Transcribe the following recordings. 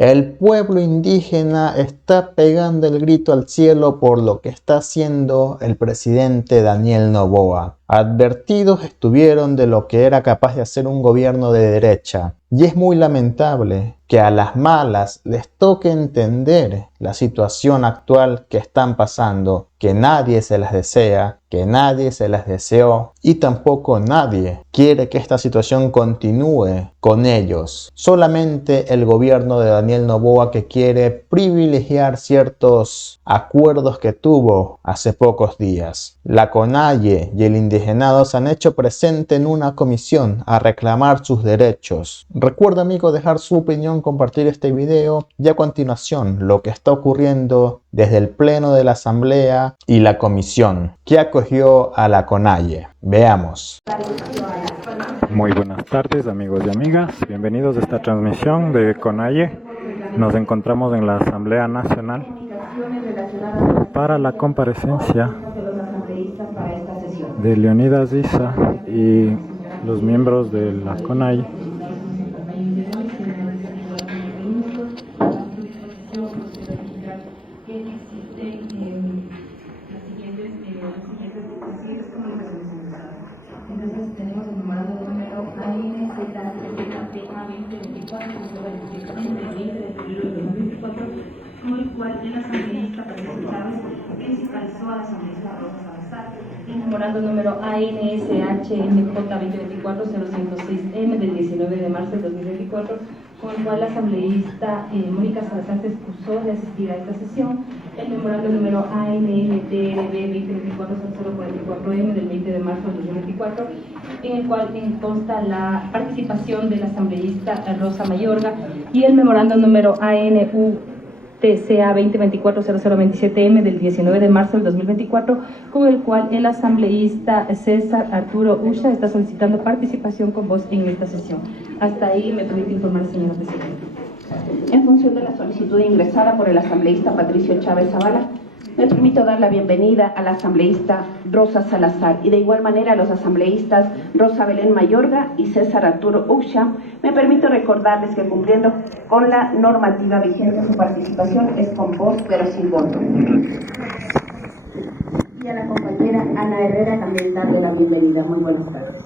El pueblo indígena está pegando el grito al cielo por lo que está haciendo el presidente Daniel Noboa. Advertidos estuvieron de lo que era capaz de hacer un gobierno de derecha. Y es muy lamentable que a las malas les toque entender la situación actual que están pasando, que nadie se las desea, que nadie se las deseó y tampoco nadie quiere que esta situación continúe con ellos. Solamente el gobierno de Daniel Noboa, que quiere privilegiar ciertos acuerdos que tuvo hace pocos días. La CONAIE y el indigenado se han hecho presente en una comisión a reclamar sus derechos. Recuerda, amigo, dejar su opinión, compartir este video y a continuación lo que está ocurriendo desde el pleno de la asamblea y la comisión que acogió a la CONAIE. Veamos. Muy buenas tardes, amigos y amigas, bienvenidos a esta transmisión de CONAIE. Nos encontramos en la Asamblea Nacional para la comparecencia de Leonidas Issa y los miembros de la CONAIE. Entonces tenemos el memorando número ANZ con el cual el asambleísta Patricio Chávez fiscalizó a la asambleísta Rosa Salazar. El memorando número ANSHMJ 2024-006M del 19 de marzo de 2024, con el cual la asambleísta Mónica Salazar se excusó de asistir a esta sesión. El memorando número ANMTRB 2024-0044M del 20 de marzo de 2024, en el cual consta la participación de la asambleísta Rosa Mayorga, y el memorando número ANUTCA 2024-0027M del 19 de marzo del 2024, con el cual el asambleísta César Arturo Usha está solicitando participación con voz en esta sesión. Hasta ahí me permite informar, señora presidenta. En función de la solicitud ingresada por el asambleísta Patricio Chávez Zavala, me permito dar la bienvenida a la asambleísta Rosa Salazar y de igual manera a los asambleístas Rosa Belén Mayorga y César Arturo Usha. Me permito recordarles que cumpliendo con la normativa vigente, su participación es con voz pero sin voto. Y a la compañera Ana Herrera también darle la bienvenida. Muy buenas tardes.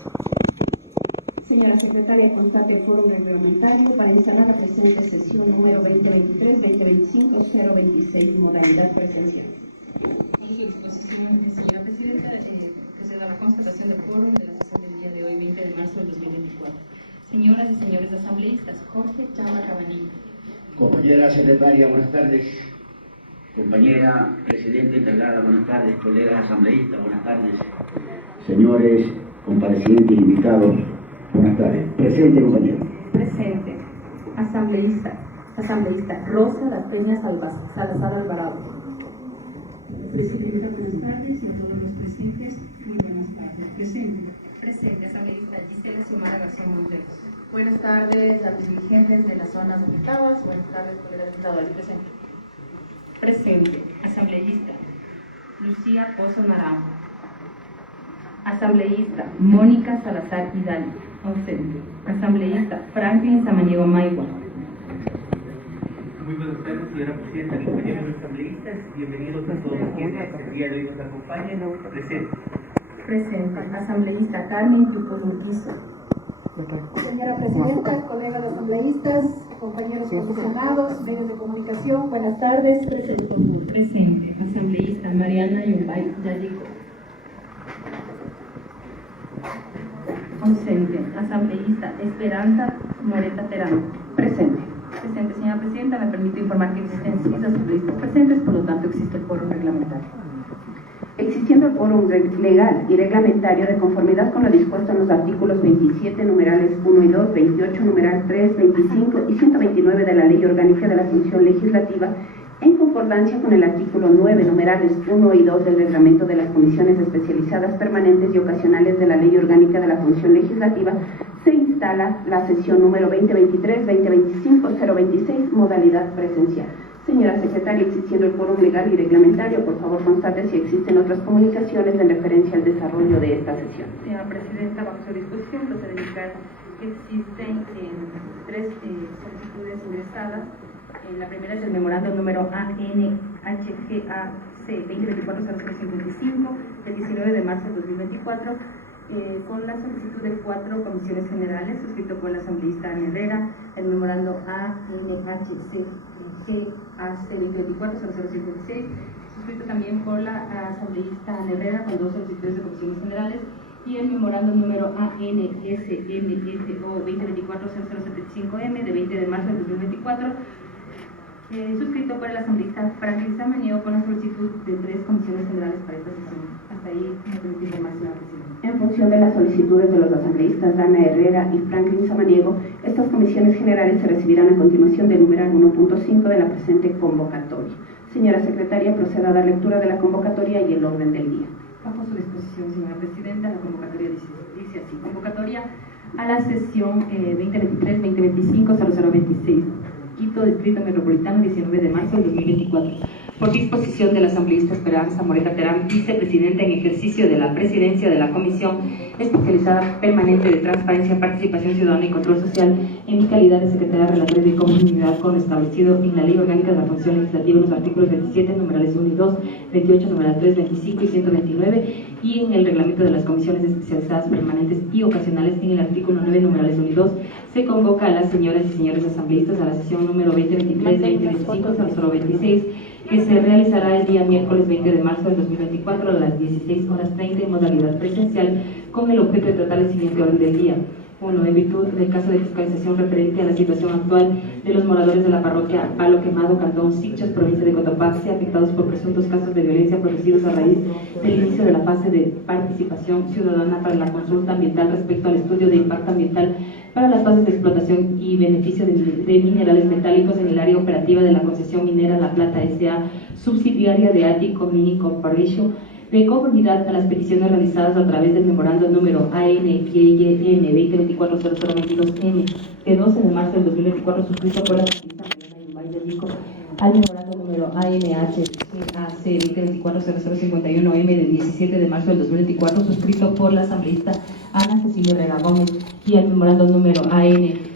Señora secretaria, constate el foro reglamentario para instalar la presente sesión número 2023-2025-026, modalidad presencial. Con su disposición, señora presidenta, proceda a la constatación del foro de la sesión del día de hoy, 20 de marzo del 2024. Señoras y señores asambleístas, Jorge Chama Cabanillo. Compañera secretaria, buenas tardes. Compañera presidenta integrada, buenas tardes. Colegas asambleístas, buenas tardes. Señores comparecientes e invitados, buenas tardes. Presente, compañero. Presente. Asambleísta Rosa Las Peñas Salazar Alvarado. Presidenta, buenas tardes, y a todos los presentes, muy buenas tardes. Presente. Presente. Asambleísta Gisela Xiomara García Monteros. Buenas tardes a los dirigentes de las zonas afectadas. Buenas tardes, colegas legisladores. Presente. Presente. Asambleísta Lucía Pozo Naranjo. Asambleísta Mónica Salazar Hidalgo. Ausente. Asambleísta Franklin Samaniego Maigua. Muy buenas tardes, señora presidenta, compañeros asambleístas, bienvenidos a todos quienes el día de hoy nos acompañan. Presente. Presente. Asambleísta Carmen Yupolurquizo. Señora presidenta, colegas asambleístas, compañeros comisionados, medios de comunicación, buenas tardes. Presente. Asambleísta Mariana Yumbay Yayico. Ausente. Asambleísta Esperanza Moreta Terán. Presente. Presente, señora presidenta, me permito informar que existen 6 asambleístas presentes, por lo tanto existe el quórum reglamentario. Existiendo el quórum legal y reglamentario de conformidad con lo dispuesto en los artículos 27, numerales 1 y 2, 28, numeral 3, 25 y 129 de la Ley Orgánica de la Función Legislativa, en concordancia con el artículo 9, numerales 1 y 2 del reglamento de las comisiones especializadas permanentes y ocasionales de la Ley Orgánica de la Función Legislativa, se instala la sesión número 2023-2025-026, modalidad presencial. Señora secretaria, existiendo el quórum legal y reglamentario, por favor constate si existen otras comunicaciones en referencia al desarrollo de esta sesión. Señora presidenta, bajo su disposición procede a indicar que existen 3 solicitudes ingresadas La primera es el memorando número ANHGAC 2024-0055 del 19 de marzo de 2024, con la solicitud de 4 comisiones generales, suscrito por el asambleísta Ana Herrera, el memorando ANHCGAC 2024-0056, suscrito también por la asambleísta Ana Herrera, con 2 solicitudes de comisiones generales, y el memorando número ANSMFO 2024-0075M de 20 de marzo de 2024, suscrito por el asambleísta Franklin Samaniego, con la solicitud de 3 comisiones generales para esta sesión. Hasta ahí me permite informar, señora presidenta. En función de las solicitudes de los asambleístas Ana Herrera y Franklin Samaniego, estas comisiones generales se recibirán a continuación del numeral 1.5 de la presente convocatoria. Señora secretaria, proceda a dar lectura de la convocatoria y el orden del día. Bajo su disposición, señora presidenta, la convocatoria dice así: convocatoria a la sesión 2023-2025-0026, Quito, Distrito Metropolitano, 19 de marzo de 2024. Por disposición del asambleísta Esperanza Moreta Terán, vicepresidenta en ejercicio de la presidencia de la Comisión Especializada Permanente de Transparencia, Participación Ciudadana y Control Social, en mi calidad de secretaria relatora de conformidad con lo establecido en la Ley Orgánica de la Función Legislativa, en los artículos 27, numerales 1 y 2, 28, numeral 3, 25 y 129, y en el reglamento de las comisiones especializadas permanentes y ocasionales, en el artículo 9, numerales 1 y 2, se convoca a las señoras y señores asambleístas a la sesión número 2023-2025-0026, que se realizará el día miércoles 20 de marzo del 2024 a las 16:30 en modalidad presencial, con el objeto de tratar el siguiente orden del día. 1. En virtud del caso de fiscalización referente a la situación actual de los moradores de la parroquia Palo Quemado, Cantón Sichas, provincia de Cotopaxi, afectados por presuntos casos de violencia producidos a raíz del inicio de la fase de participación ciudadana para la consulta ambiental respecto al estudio de impacto ambiental para las fases de explotación y beneficio de minerales metálicos en el área operativa de la concesión minera La Plata S.A., subsidiaria de Atico Mining Corporation, de conformidad a las peticiones realizadas a través del memorando número ANPYM 2024-0022M de 12 de marzo del 2024, suscrito por la asambleísta Mariana Yumbay Yalico, al memorando número ANHGAC 2024-0051M de 17 de marzo del 2024, suscrito por la asambleísta Ana Cecilia Herrera Gómez, y al memorando número ANTUCI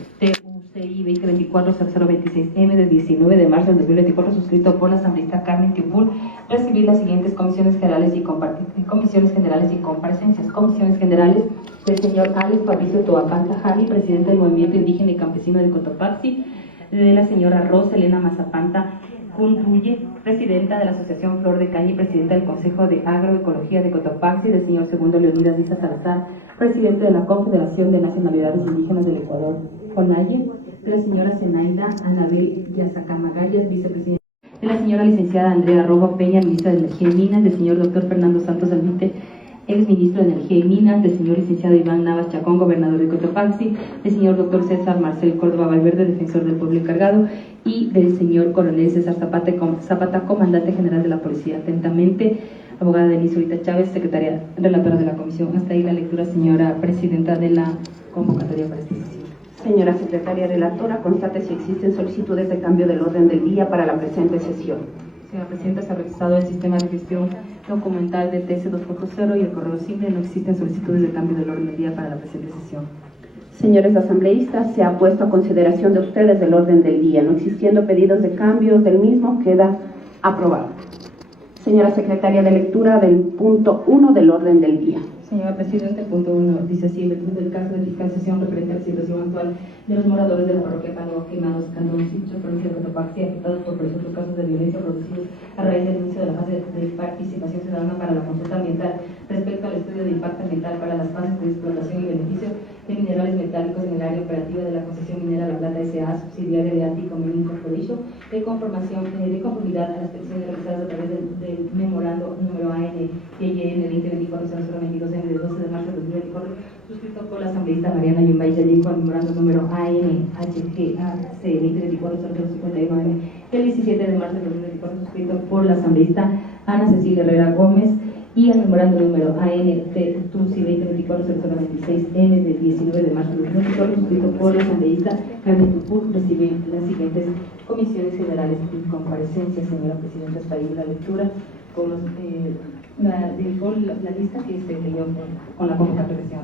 2024-0026M de 19 de marzo del 2024, suscrito por la asambleísta Carmen Tiupul, recibir las siguientes comisiones generales y comparecencias. Comisiones generales del señor Alex Fabricio Toapán Tajani, presidente del Movimiento Indígena y Campesino de Cotopaxi; de la señora Rosa Elena Mazapanta Cunruye, presidenta de la Asociación Flor de Caña y presidenta del Consejo de Agroecología de Cotopaxi; del señor segundo Leonidas Díaz Salazar, presidente de la Confederación de Nacionalidades Indígenas del Ecuador, CONAIE; de la señora Zenaida Anabel Yazacamagallas, vicepresidenta; de la señora licenciada Andrea Rojo Peña, ministra de Energía y Minas; del señor doctor Fernando Santos Alvite, ex ministro de Energía y Minas; del señor licenciado Iván Navas Chacón, gobernador de Cotopaxi; del señor doctor César Marcel Córdoba Valverde, defensor del pueblo encargado; y del señor coronel César Zapata, comandante general de la policía. Atentamente, abogada Denise Zurita Chávez, secretaria relatora de la comisión. Hasta ahí la lectura, señora presidenta, de la convocatoria para esta sesión. Señora secretaria relatora, constate si existen solicitudes de cambio del orden del día para la presente sesión. Señora presidenta, se ha revisado el sistema de gestión documental de TS 2.0 y el correo simple. No existen solicitudes de cambio del orden del día para la presente sesión. Señores asambleístas, se ha puesto a consideración de ustedes el orden del día. No existiendo pedidos de cambio del mismo, queda aprobado. Señora secretaria de lectura del punto 1 del orden del día. Señora presidenta, el punto 1 dice así: en virtud del caso de fiscalización referente a la situación actual de los moradores de la parroquia Palo Quemados, Cantón Sichas, provincia de Cotopaxi, afectados por presuntos casos de violencia producidos a raíz del inicio de la fase de participación ciudadana para la consulta ambiental respecto al estudio de impacto ambiental para las fases de explotación y beneficio de minerales metálicos en el área operativa de la concesión minera La Plata S.A., subsidiaria de Atico Mining Corporation, de conformidad a las peticiones realizadas a través del memorando número ANPYM 2024-0022 de 12 de marzo de 2024, suscrito por la asambleísta Mariana Yumbay Yalico, al memorando número ANHGAC 2024-0051 del 17 de marzo de 2024, suscrito por la asambleísta Ana Cecilia Herrera Gómez, y al memorando número ANTUCI 2024-0026M del 19 de marzo de 2024, suscrito por la asambleísta Carmen Tupur, recibir las siguientes comisiones generales y comparecencias. Señora presidenta, hasta ahí la lectura con la lista que se leyó con la convocatoria.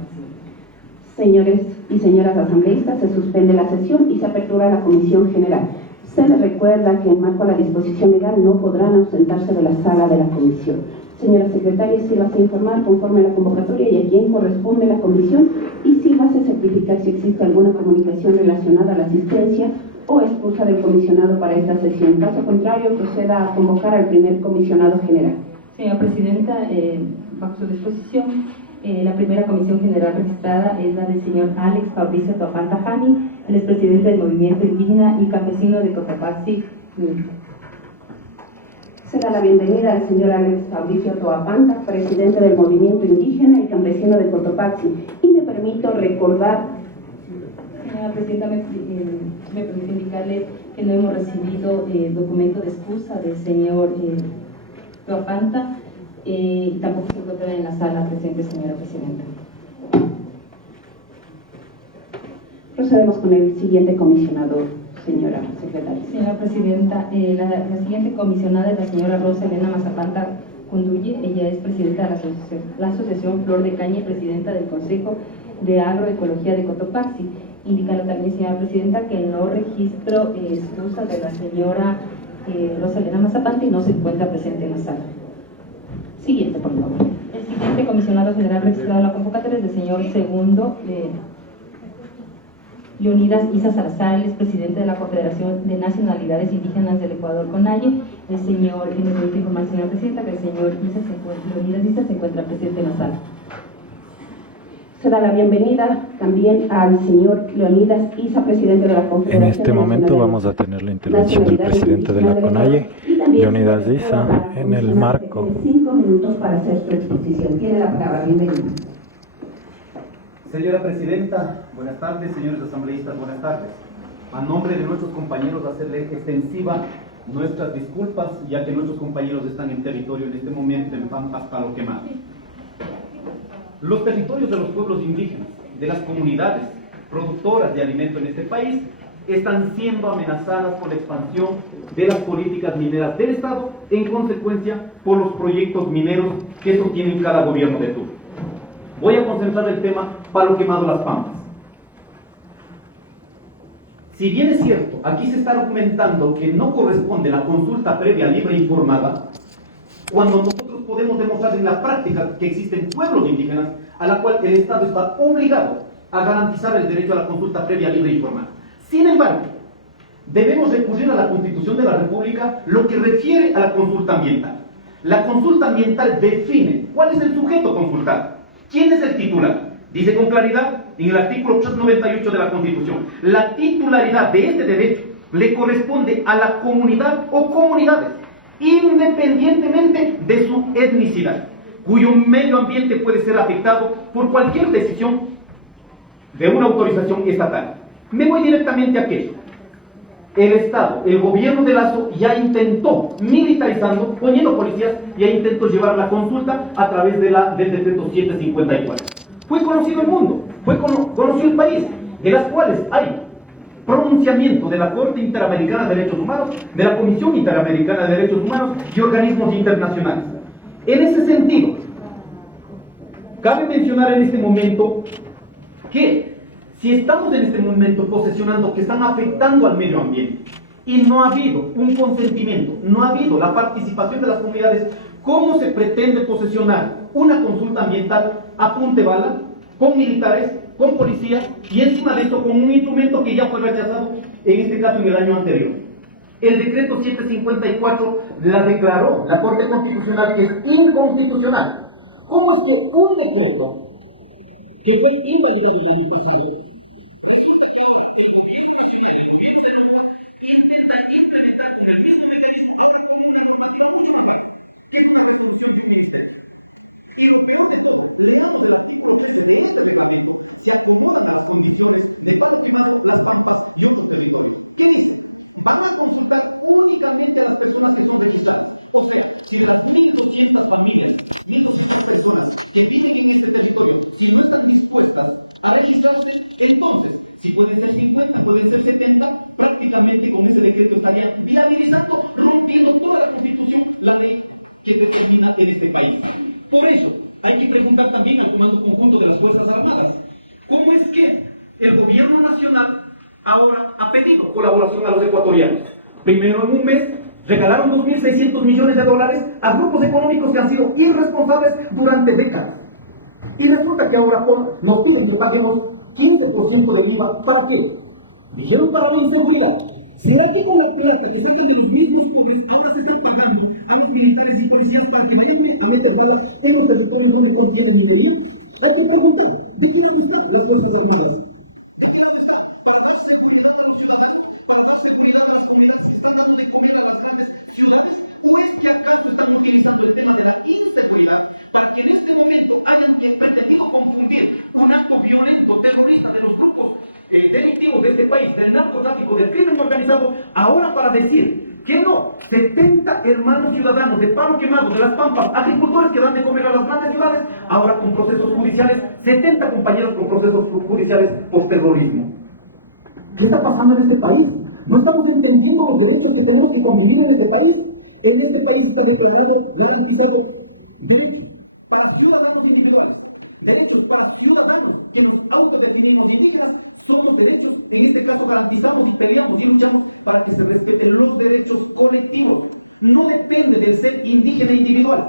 Señores y señoras asambleístas, se suspende la sesión y se apertura la comisión general. Se les recuerda que en marco a la disposición legal no podrán ausentarse de la sala de la comisión. Señora secretaria, sírvase informar conforme a la convocatoria y a quién corresponde la comisión y sírvase certificar si existe alguna comunicación relacionada a la asistencia o excusa del comisionado para esta sesión. Caso contrario, proceda a convocar al primer comisionado general. Señora Presidenta, bajo su disposición, la primera comisión general registrada es la del señor Alex Fabricio Toapanta Jani, el expresidente del Movimiento Indígena y Campesino de Cotopaxi. Se da la bienvenida al señor Alex Fabricio Toapanta, presidente del Movimiento Indígena y Campesino de Cotopaxi. Y me permito recordar... Señora Presidenta, me permite indicarle que no hemos recibido documento de excusa del señor Toapanta y tampoco se encuentra en la sala presente, señora Presidenta. Procedemos con el siguiente comisionado, señora secretaria. Señora Presidenta, la siguiente comisionada es la señora Rosa Elena Mazapanta Cunduye. Ella es presidenta de la asociación Flor de Caña y presidenta del Consejo de Agroecología de Cotopaxi. Indicando también, señora Presidenta, que no registro excusas de la señora Rosa Elena Mazapanta y no se encuentra presente en la sala. Siguiente, por favor. El siguiente comisionado general registrado en la convocatoria es el señor segundo Leonidas Isa Salazar, el presidente de la Confederación de Nacionalidades Indígenas del Ecuador, CONAIE. El señor, me permite informar, señora Presidenta, que el señor Leonidas Isa se encuentra presente en la sala. Se da la bienvenida también al señor Leonidas Isa, presidente de la Confederación. En este momento vamos a tener la intervención del presidente de la CONAIE, Leonidas Isa, en el marco. 5 minutos para hacer su exposición. Tiene la palabra, bienvenido. Señora Presidenta, buenas tardes. Señores asambleístas, buenas tardes. A nombre de nuestros compañeros, hacerle extensiva nuestras disculpas, ya que nuestros compañeros están en territorio en este momento en Pampas, Palo Quemado. Los territorios de los pueblos indígenas, de las comunidades productoras de alimento en este país, están siendo amenazadas por la expansión de las políticas mineras del Estado, en consecuencia por los proyectos mineros que sostienen cada gobierno de turno. Voy a concentrar el tema Palo Quemado Las Pampas. Si bien es cierto, aquí se está argumentando que no corresponde la consulta previa libre e informada, cuando nosotros podemos demostrar en la práctica que existen pueblos indígenas a la cual el Estado está obligado a garantizar el derecho a la consulta previa libre e informada. Sin embargo, debemos recurrir a la Constitución de la República lo que refiere a la consulta ambiental. La consulta ambiental define cuál es el sujeto consultado, quién es el titular. Dice con claridad en el artículo 398 de la Constitución, la titularidad de este derecho le corresponde a la comunidad o comunidades, independientemente de su etnicidad, cuyo medio ambiente puede ser afectado por cualquier decisión de una autorización estatal. Me voy directamente a aquello. El Estado, el gobierno de Lazo ya intentó, militarizando, poniendo policías, ya intentó llevar la consulta a través de del decreto 754. Fue conocido el mundo, fue conocido el país, de las cuales hay pronunciamiento de la Corte Interamericana de Derechos Humanos, de la Comisión Interamericana de Derechos Humanos y organismos internacionales. En ese sentido, cabe mencionar en este momento que si estamos en este momento posesionando que están afectando al medio ambiente y no ha habido un consentimiento, no ha habido la participación de las comunidades, ¿cómo se pretende posesionar una consulta ambiental a punta de bala, con militares, con policías y encima de esto con un instrumento que ya fue rechazado, en este caso en el año anterior? El decreto 754 la declaró la Corte Constitucional que es inconstitucional. ¿Cómo es que un decreto que fue inválido y legislado Primero, en un mes, regalaron 2.600 millones de dólares a grupos económicos que han sido irresponsables durante décadas. Y resulta que ahora nos piden que paguemos 15% del IVA. ¿Para qué? Dijeron para la inseguridad. ¿Será que con la plata que sacan de los mismos pobres ahora se están pagando a los militares y policías para que no metan balas en los territorios donde contienen minería? Hay que preguntar, ¿de qué van a estar las fuerzas armadas? Ahora para decir que no, 70 hermanos ciudadanos de Palo Quemado, de Las Pampas, agricultores que dan de comer a las grandes ciudades, ahora con procesos judiciales, 70 compañeros con procesos judiciales por terrorismo. ¿Qué está pasando en este país? No estamos entendiendo los derechos que tenemos que convivir en este país. En este país está declarado, garantizado derechos para ciudadanos individuales, derechos para ciudadanos que nos autodefinimos indígenas. Son los derechos, en este caso garantizados y peleamos y luchamos para que se respeten los derechos colectivos. No depende del ser indígena individual,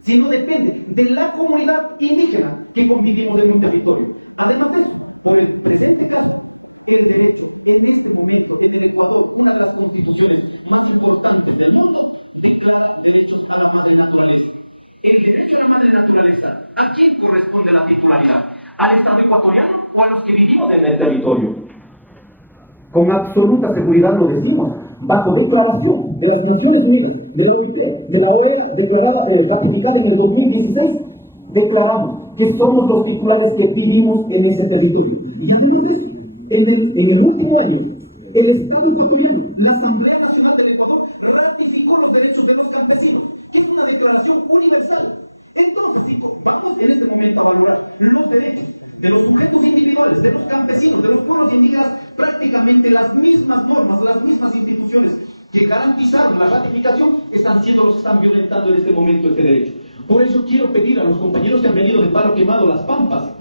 sino depende de la comunidad indígena. Una de las constituciones más importantes del mundo declara derechos a la madre naturaleza. El derecho a la madre naturaleza, ¿a quién corresponde la titularidad? ¿Al Estado ecuatoriano o a los que vivimos en el territorio? Con absoluta seguridad lo decimos, bajo declaración de las Naciones Unidas, de la OIT, de la OEA, declarada, ratificada en el 2016, declaramos que somos los titulares que vivimos en ese territorio. Y entonces, en el último año, el Estado ecuatoriano, la Asamblea Nacional del Ecuador, ratificó los derechos de los campesinos, que es una declaración universal. Entonces, si vamos en este momento a valorar los derechos de los sujetos individuales, de los campesinos, de los pueblos indígenas, prácticamente las mismas normas, las mismas instituciones que garantizaron la ratificación están siendo los que están violentando en este momento este derecho. Por eso quiero pedir a los compañeros que han venido de Palo Quemado, Las Pampas,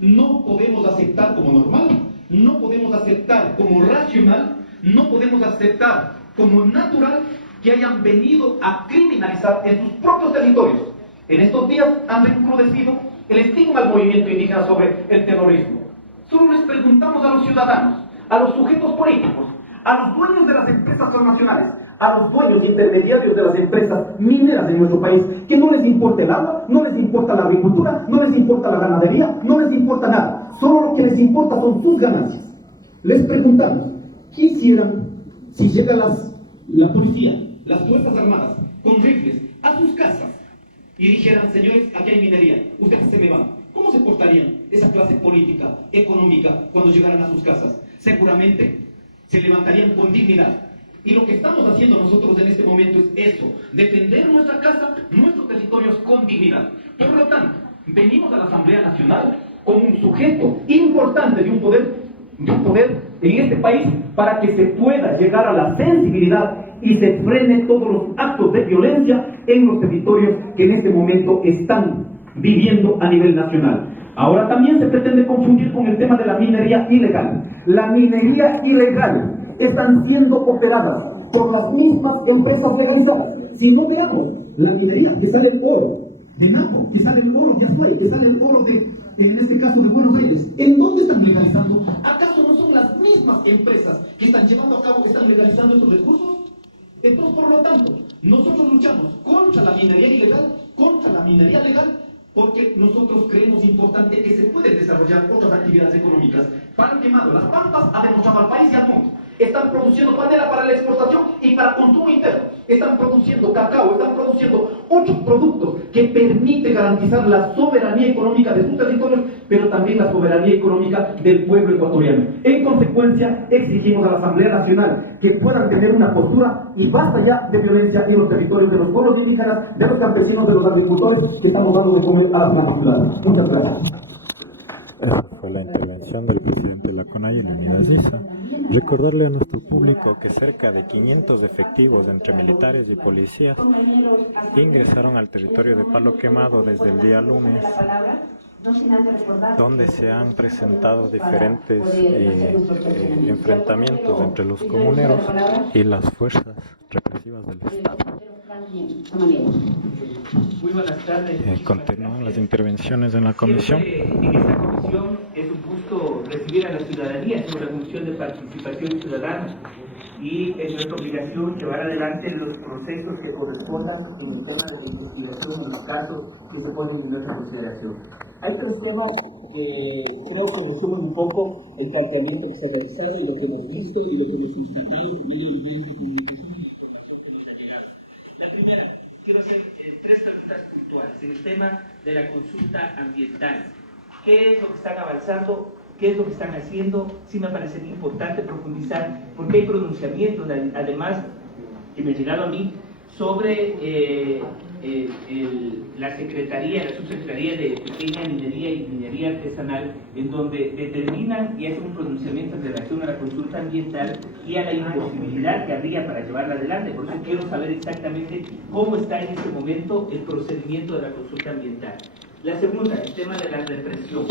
no podemos aceptar como normal, no podemos aceptar como racional, no podemos aceptar como natural que hayan venido a criminalizar en sus propios territorios. En estos días han recrudecido el estigma al movimiento indígena sobre el terrorismo. Solo les preguntamos a los ciudadanos, a los sujetos políticos, a los dueños de las empresas transnacionales, a los dueños intermediarios de las empresas mineras de nuestro país, que no les importa el agua, no les importa la agricultura, no les importa la ganadería, no les importa nada. Solo lo que les importa son sus ganancias. Les preguntamos, ¿qué hicieran si llega la policía, las fuerzas armadas, con rifles, a sus casas y dijeran, señores, aquí hay minería, ustedes se me van? ¿Cómo se portarían esa clase política, económica, cuando llegaran a sus casas? Seguramente se levantarían con dignidad. Y lo que estamos haciendo nosotros en este momento es eso, defender nuestra casa, nuestros territorios con dignidad. Por lo tanto, venimos a la Asamblea Nacional como un sujeto importante de un poder en este país para que se pueda llegar a la sensibilidad y se frene todos los actos de violencia en los territorios que en este momento están viviendo a nivel nacional. Ahora también se pretende confundir con el tema de la minería ilegal. La minería ilegal están siendo operadas por las mismas empresas legalizadas. Si no veamos la minería, que sale el oro de Napo, que sale el oro de Azuay, que sale el oro de, en este caso, de Buenos Aires, ¿en dónde están legalizando? ¿Acaso no son las mismas empresas que están llevando a cabo, que están legalizando estos recursos? Entonces, por lo tanto, nosotros luchamos contra la minería ilegal, contra la minería legal, porque nosotros creemos importante que se pueden desarrollar otras actividades económicas. Palo Quemado, Las Pampas ha demostrado al país y al mundo. Están produciendo panela para la exportación y para consumo interno. Están produciendo cacao, están produciendo otros productos que permiten garantizar la soberanía económica de sus territorios, pero también la soberanía económica del pueblo ecuatoriano. En consecuencia, exigimos a la Asamblea Nacional que puedan tener una postura y basta ya de violencia en los territorios de los pueblos indígenas, de los campesinos, de los agricultores que estamos dando de comer a las grandes ciudades. Muchas gracias. Esa fue la intervención del presidente de la CONAIE, Leonidas Issa. Recordarle a nuestro público que cerca de 500 efectivos entre militares y policías ingresaron al territorio de Palo Quemado desde el día lunes donde se han presentado diferentes enfrentamientos entre los comuneros y las fuerzas represivas del Estado. Muy buenas tardes. Continúan las intervenciones en la comisión. En esta comisión es un gusto recibir a la ciudadanía sobre la función de participación ciudadana y es nuestra obligación llevar adelante los procesos que correspondan en el tema de la investigación en los casos que se ponen en nuestra consideración. Hay tres temas que creo que resumen un poco el planteamiento que se ha realizado y lo que hemos visto y lo que hemos constatado en medio de los medios de comunicación y la información que nos ha llegado. La primera, quiero hacer tres preguntas puntuales en el tema de la consulta ambiental. ¿Qué es lo que están avanzando? ¿Qué es lo que están haciendo? Sí me parece importante profundizar, porque hay pronunciamientos, además, que me ha llegado a mí, sobre la Secretaría, la Subsecretaría de Pequeña Minería y Minería Artesanal, en donde determinan y hacen un pronunciamiento en relación a la consulta ambiental y a la imposibilidad que habría para llevarla adelante. Por eso quiero saber exactamente cómo está en este momento el procedimiento de la consulta ambiental. La segunda, el tema de la represión.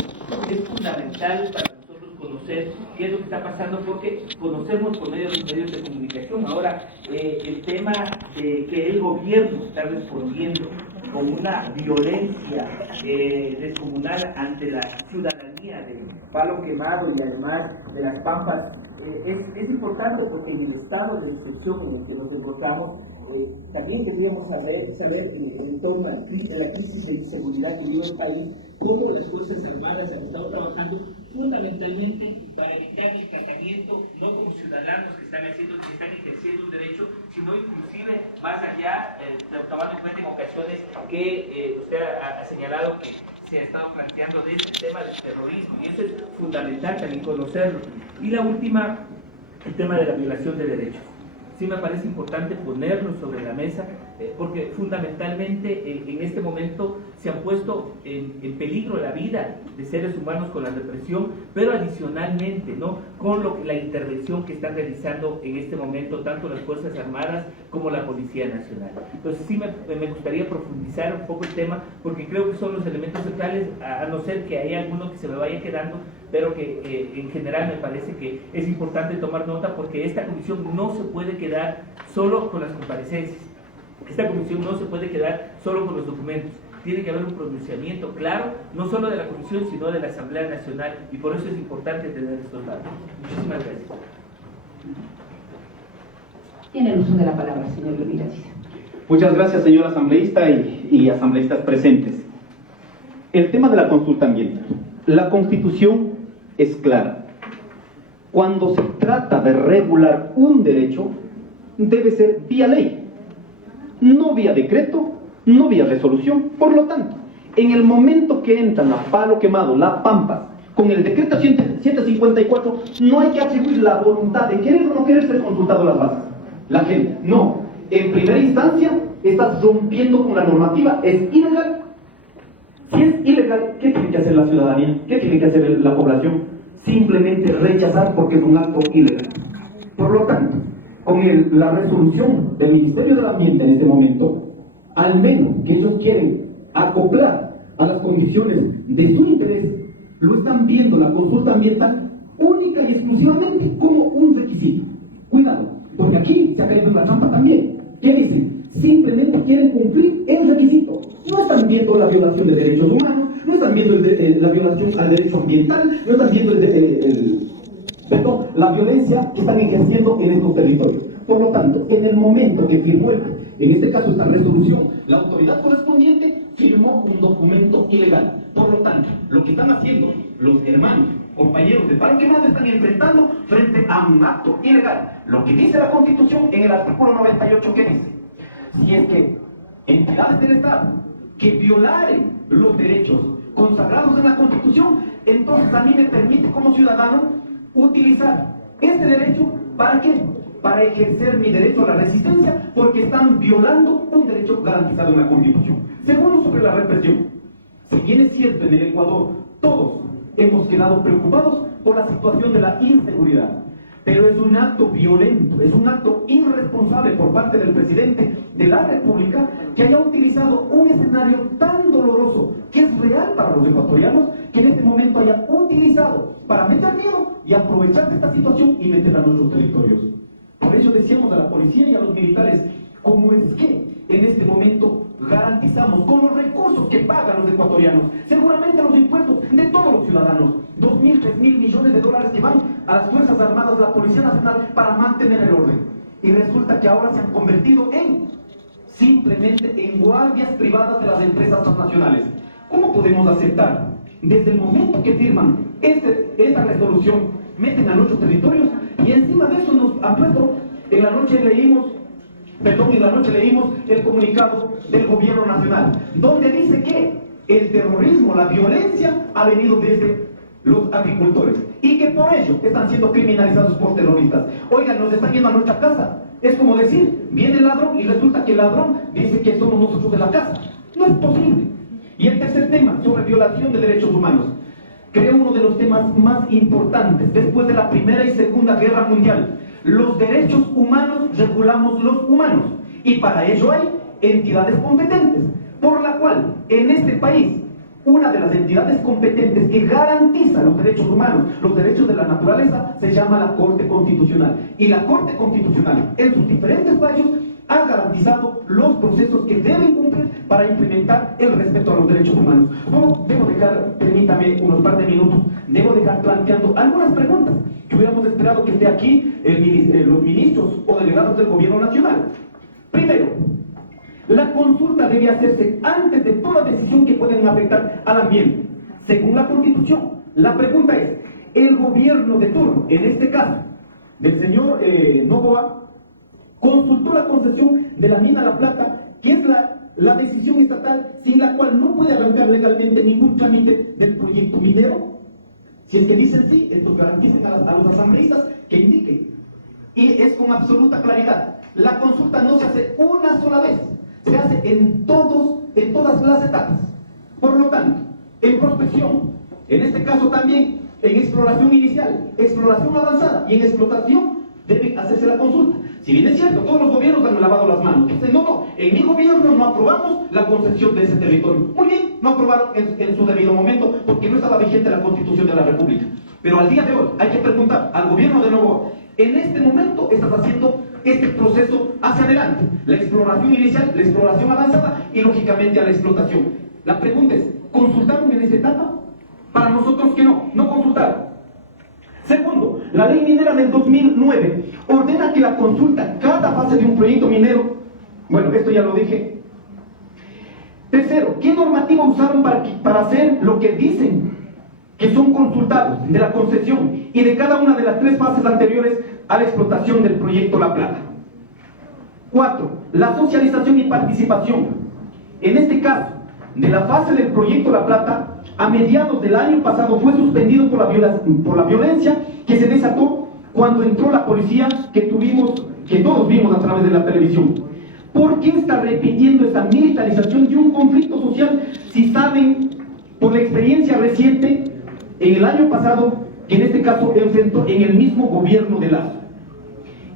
Es fundamental para nosotros conocer qué es lo que está pasando, porque conocemos por medio de los medios de comunicación ahora el tema de que el gobierno está respondiendo con una violencia descomunal ante la ciudadanía de Palo Quemado y además de las Pampas. Es importante porque en el estado de excepción en el que nos encontramos, también queríamos saber en torno a la crisis de inseguridad que vive el país, cómo las Fuerzas Armadas han estado trabajando fundamentalmente para evitar el tratamiento, no como ciudadanos que están ejerciendo un derecho, sino inclusive más allá, tomando en cuenta en ocasiones que usted ha señalado que se ha estado planteando de este tema del terrorismo, y eso es fundamental también conocerlo. Y la última, el tema de la violación de derechos. Sí me parece importante ponerlo sobre la mesa, porque fundamentalmente en este momento se han puesto en peligro la vida de seres humanos con la represión, pero adicionalmente, ¿no?, con la intervención que están realizando en este momento tanto las Fuerzas Armadas como la Policía Nacional. Entonces sí me gustaría profundizar un poco el tema, porque creo que son los elementos centrales, a no ser que haya alguno que se me vaya quedando, pero que en general me parece que es importante tomar nota, porque esta comisión no se puede quedar solo con las comparecencias. Esta comisión no se puede quedar solo con los documentos. Tiene que haber un pronunciamiento claro, no solo de la comisión, sino de la Asamblea Nacional, y por eso es importante tener estos datos. Muchísimas gracias. Tiene el uso de la palabra, señor Lovirás. Muchas gracias, señor asambleísta y asambleístas presentes. El tema de la consulta ambiental. La Constitución es clara. Cuando se trata de regular un derecho, debe ser vía ley, no vía decreto, no vía resolución. Por lo tanto, en el momento que entran a Palo Quemado, La Pampa, con el decreto 754, no hay que atribuir la voluntad de querer o no querer ser consultado las bases. La gente, no. En primera instancia, estás rompiendo con la normativa, es ilegal. Si es ilegal, ¿qué tiene que hacer la ciudadanía? ¿Qué tiene que hacer la población? Simplemente rechazar porque es un acto ilegal. Por lo tanto, con la resolución del Ministerio del Ambiente en este momento, al menos que ellos quieren acoplar a las condiciones de su interés, lo están viendo la consulta ambiental única y exclusivamente como un requisito. Cuidado, porque aquí se ha caído en la trampa también. ¿Qué dicen? Simplemente quieren cumplir el requisito. No están viendo la violación de derechos humanos, no están viendo la violación al derecho ambiental, no están viendo la violencia que están ejerciendo en estos territorios. Por lo tanto, en el momento que firmó, en este caso esta resolución, la autoridad correspondiente firmó un documento ilegal. Por lo tanto, lo que están haciendo los hermanos, compañeros de Palo Quemado, están enfrentando frente a un acto ilegal. Lo que dice la Constitución en el artículo 98, ¿qué dice? Si es que entidades del Estado que violaren los derechos consagrados en la Constitución, entonces a mí me permite como ciudadano utilizar este derecho, ¿para qué? Para ejercer mi derecho a la resistencia, porque están violando un derecho garantizado en la Constitución. Segundo, sobre la represión. Si bien es cierto, en el Ecuador todos hemos quedado preocupados por la situación de la inseguridad, pero es un acto violento, es un acto irresponsable por parte del presidente de la República que haya utilizado un escenario tan doloroso que es real para los ecuatorianos, que en este momento haya utilizado para meter miedo y aprovechar de esta situación y meter a nuestros territorios. Por eso decíamos a la policía y a los militares, ¿cómo es que en este momento garantizamos con los recursos que pagan los ecuatorianos, seguramente los impuestos de todos los ciudadanos, 2.000, 3.000 millones de dólares que van a las Fuerzas Armadas, a la Policía Nacional para mantener el orden? Y resulta que ahora se han convertido simplemente en guardias privadas de las empresas transnacionales. ¿Cómo podemos aceptar? Desde el momento que firman esta resolución, meten a nuestros territorios y encima de eso nos han puesto, en la noche leímos el comunicado del gobierno nacional, donde dice que el terrorismo, la violencia, ha venido desde los agricultores y que por ello están siendo criminalizados por terroristas. Oigan, nos están yendo a nuestra casa. Es como decir, viene el ladrón y resulta que el ladrón dice que somos nosotros de la casa. No es posible. Y el tercer tema, sobre violación de derechos humanos. Creo uno de los temas más importantes después de la Primera y Segunda Guerra Mundial. Los derechos humanos regulamos los humanos y para ello hay entidades competentes, por la cual en este país una de las entidades competentes que garantiza los derechos humanos, los derechos de la naturaleza, se llama la Corte Constitucional. Y la Corte Constitucional, en sus diferentes fallos, ha garantizado los procesos que deben cumplir para implementar el respeto a los derechos humanos. No debo dejar, permítame unos par de minutos, debo dejar planteando algunas preguntas que hubiéramos esperado que esté aquí los ministros o delegados del gobierno nacional. Primero, la consulta debe hacerse antes de toda decisión que pueda afectar al ambiente. Según la Constitución, la pregunta es, ¿el gobierno de turno, en este caso, del señor Noboa, consultó la concesión de la mina La Plata, que es la decisión estatal sin la cual no puede arrancar legalmente ningún trámite del proyecto minero? Si es que dicen sí, entonces garanticen a los asambleístas que indiquen. Y es con absoluta claridad. La consulta no se hace una sola vez, se hace en todas las etapas. Por lo tanto, en prospección, en este caso también en exploración inicial, exploración avanzada y en explotación, debe hacerse la consulta. Si bien es cierto, todos los gobiernos han lavado las manos. Dicen, no, en mi gobierno no aprobamos la concesión de ese territorio. Muy bien, no aprobaron en su debido momento porque no estaba vigente la Constitución de la República. Pero al día de hoy hay que preguntar al gobierno de Noboa, en este momento estás haciendo este proceso hacia adelante, la exploración inicial, la exploración avanzada y lógicamente a la explotación. La pregunta es, ¿consultaron en esta etapa? Para nosotros que no consultaron. Segundo, la ley minera del 2009 ordena que la consulta cada fase de un proyecto minero, bueno, esto ya lo dije. Tercero, ¿qué normativa usaron para hacer lo que dicen que son consultados de la concesión y de cada una de las 3 fases anteriores a la explotación del proyecto La Plata? 4. La socialización y participación. En este caso, de la fase del proyecto La Plata, a mediados del año pasado fue suspendido por la violencia que se desató cuando entró la policía que todos vimos a través de la televisión. ¿Por qué está repitiendo esta militarización de un conflicto social si saben, por la experiencia reciente, en el año pasado, que en este caso enfrentó en el mismo gobierno de Lazo?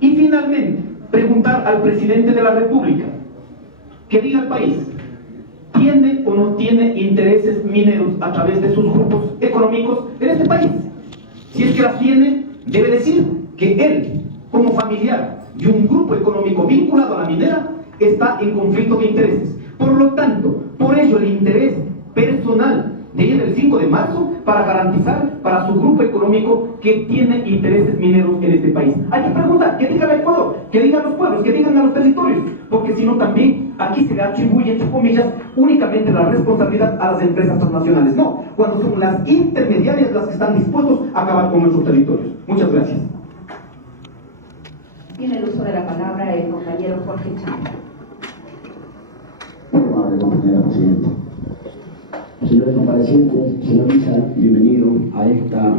Y finalmente, preguntar al presidente de la República, que diga al país, ¿tiene o no tiene intereses mineros a través de sus grupos económicos en este país? Si es que las tiene, debe decir que él, como familiar de un grupo económico vinculado a la minera, está en conflicto de intereses. Por lo tanto, por ello el interés personal de ir el 5 de marzo para garantizar para su grupo económico que tiene intereses mineros en este país. Hay que preguntar, que diga el Ecuador, que digan los pueblos, que digan a los territorios, porque si no también aquí se le atribuye, entre comillas, únicamente la responsabilidad a las empresas transnacionales. No, cuando son las intermediarias las que están dispuestos a acabar con nuestros territorios. Muchas gracias. Tiene el uso de la palabra el compañero Jorge Chávez. Muy amable compañera presidenta. Señores comparecientes, señor Misa, bienvenido a esta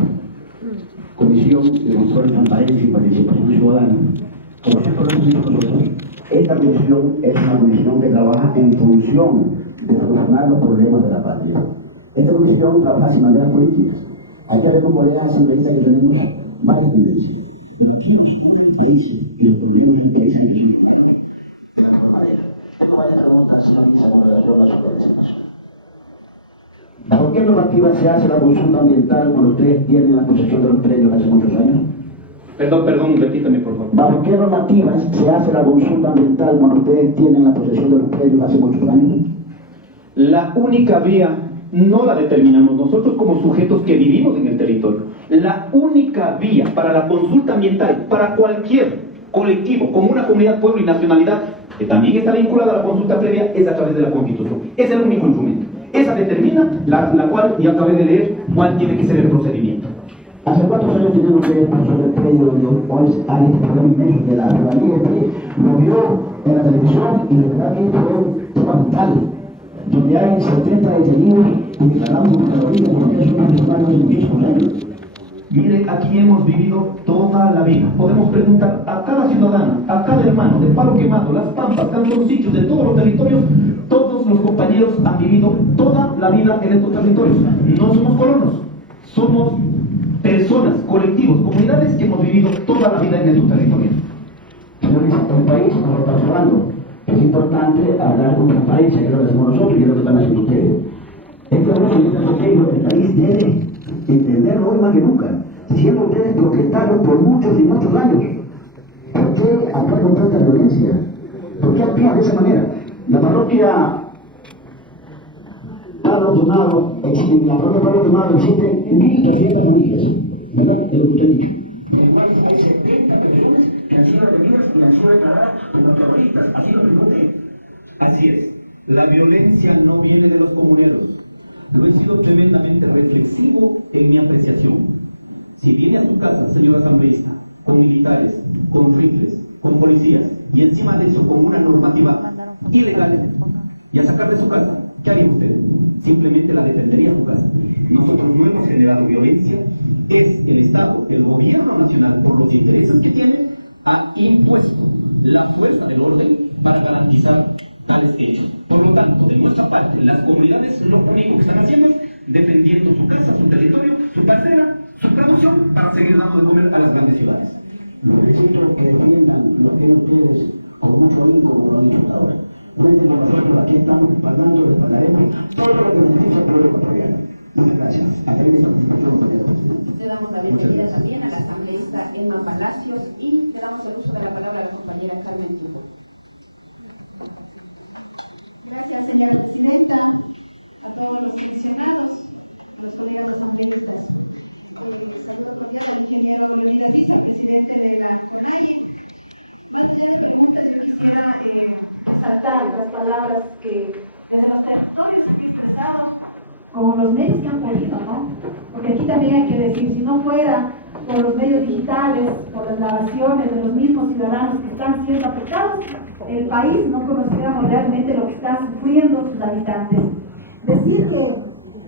Comisión de Control, Transparencia y Participación Ciudadana. Como siempre lo hemos dicho nosotros, esta comisión es una comisión que trabaja en función de solucionar los problemas de la patria. Esta comisión trabaja sin banderas políticas. Aquí vemos colegas asambleístas que tenemos más experiencia. debatimos con frecuencia y lo ponemos en cabeza de la. A ver, tengo varias preguntas, ¿bajo qué normativa se hace la consulta ambiental cuando ustedes tienen la posesión de los predios hace muchos años? Perdón, repítame por favor. ¿Bajo qué normativas se hace la consulta ambiental cuando ustedes tienen la posesión de los predios hace muchos años? La única vía no la determinamos nosotros como sujetos que vivimos en el territorio. La única vía para la consulta ambiental, para cualquier colectivo, como una comunidad, pueblo y nacionalidad, que también está vinculada a la consulta previa, es a través de la Constitución. Es el único instrumento. Esa determina la cual ya acabé de leer cuál tiene que ser el procedimiento. ¿Hace cuántos años tienen ustedes sobre el predio donde hoy hay este problema inmenso de la ciudadanía? Lo vio en la televisión y de verdad que fue un tema vital, donde hay 70 detenidos y declarados como terroristas porque son unos humanos de muchísimos años. Mire, aquí hemos vivido toda la vida. Podemos preguntar a cada ciudadano, a cada hermano de Palo Quemado, Las Pampas, Canzoncillos, de todos los territorios. Todos los compañeros han vivido toda la vida en estos territorios. No somos colonos, somos personas, colectivos, comunidades que hemos vivido toda la vida en estos territorios. Señores, el país nos está observando. Es importante hablar con transparencia, que es lo que hacemos nosotros y que es lo que están haciendo ustedes. Este es el país debe entenderlo hoy más que nunca, siendo ustedes propietarios por muchos y muchos años. ¿Por qué actuar con tanta violencia? ¿Por qué actúan de esa manera? La parroquia Palo Quemado existe 1.300 familias, ¿verdad? Es lo que usted ha dicho. Hay 70 personas que han sido detenidas y han sido declaradas como terroristas, así lo dijo. Así es. La violencia no viene de los comuneros. Yo he sido tremendamente reflexivo en mi apreciación. Si viene a su casa, señor asambleísta, con militares, con rifles, con policías, y encima de eso con una normativa ilegal, y a sacar de su casa, ¿qué haría usted? Simplemente la determinaría a su casa. Nosotros no hemos generado violencia, es el Estado, el gobierno nacional, por los intereses que tiene, ha impuesto la fuerza del orden para garantizar tales hechos. Por lo tanto, de nuestra parte, las comunidades lo único que están haciendo es defendiendo su casa, su territorio, su parcela, su producción, para seguir dando de comer a las grandes ciudades. Necesito que defiendan lo que ustedes, con mucho ahínco, como lo han dicho hasta ahora. Frente a nosotros, aquí estamos pagando, respaldaremos todo lo que necesita el pueblo ecuatoriano. Muchas gracias. Hasta ahí mi participación, compañeros. Muchas gracias. Las palabras que con los medios que han podido, ¿no? Porque aquí también hay que decir, si no fuera por los medios digitales, por las grabaciones de los mismos ciudadanos que están siendo afectados, el país no conociéramos realmente lo que están sufriendo sus habitantes. Decir que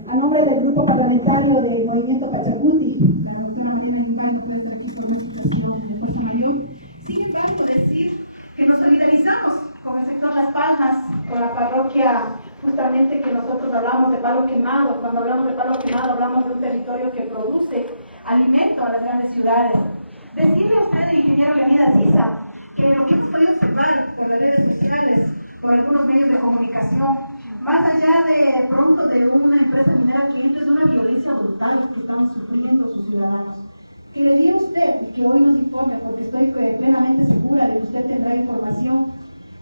a nombre del grupo parlamentario del Movimiento Pachacuti, la doctora Marina Yumbay no puede estar aquí por una situación de fuerza mayor, sin embargo decir que nos solidarizamos con el sector Las Palmas, con la parroquia justamente que nosotros hablamos de Palo Quemado. Cuando hablamos de Palo Quemado hablamos de un territorio que produce alimento a las grandes ciudades. Decirle a usted, ingeniero Leonidas Sisa, que lo que hemos podido observar por las redes sociales, por algunos medios de comunicación, más allá de pronto de una empresa minera que entra, es una violencia brutal que están sufriendo sus ciudadanos. Que le diga a usted, y que hoy nos informe, porque estoy plenamente segura de que usted tendrá información,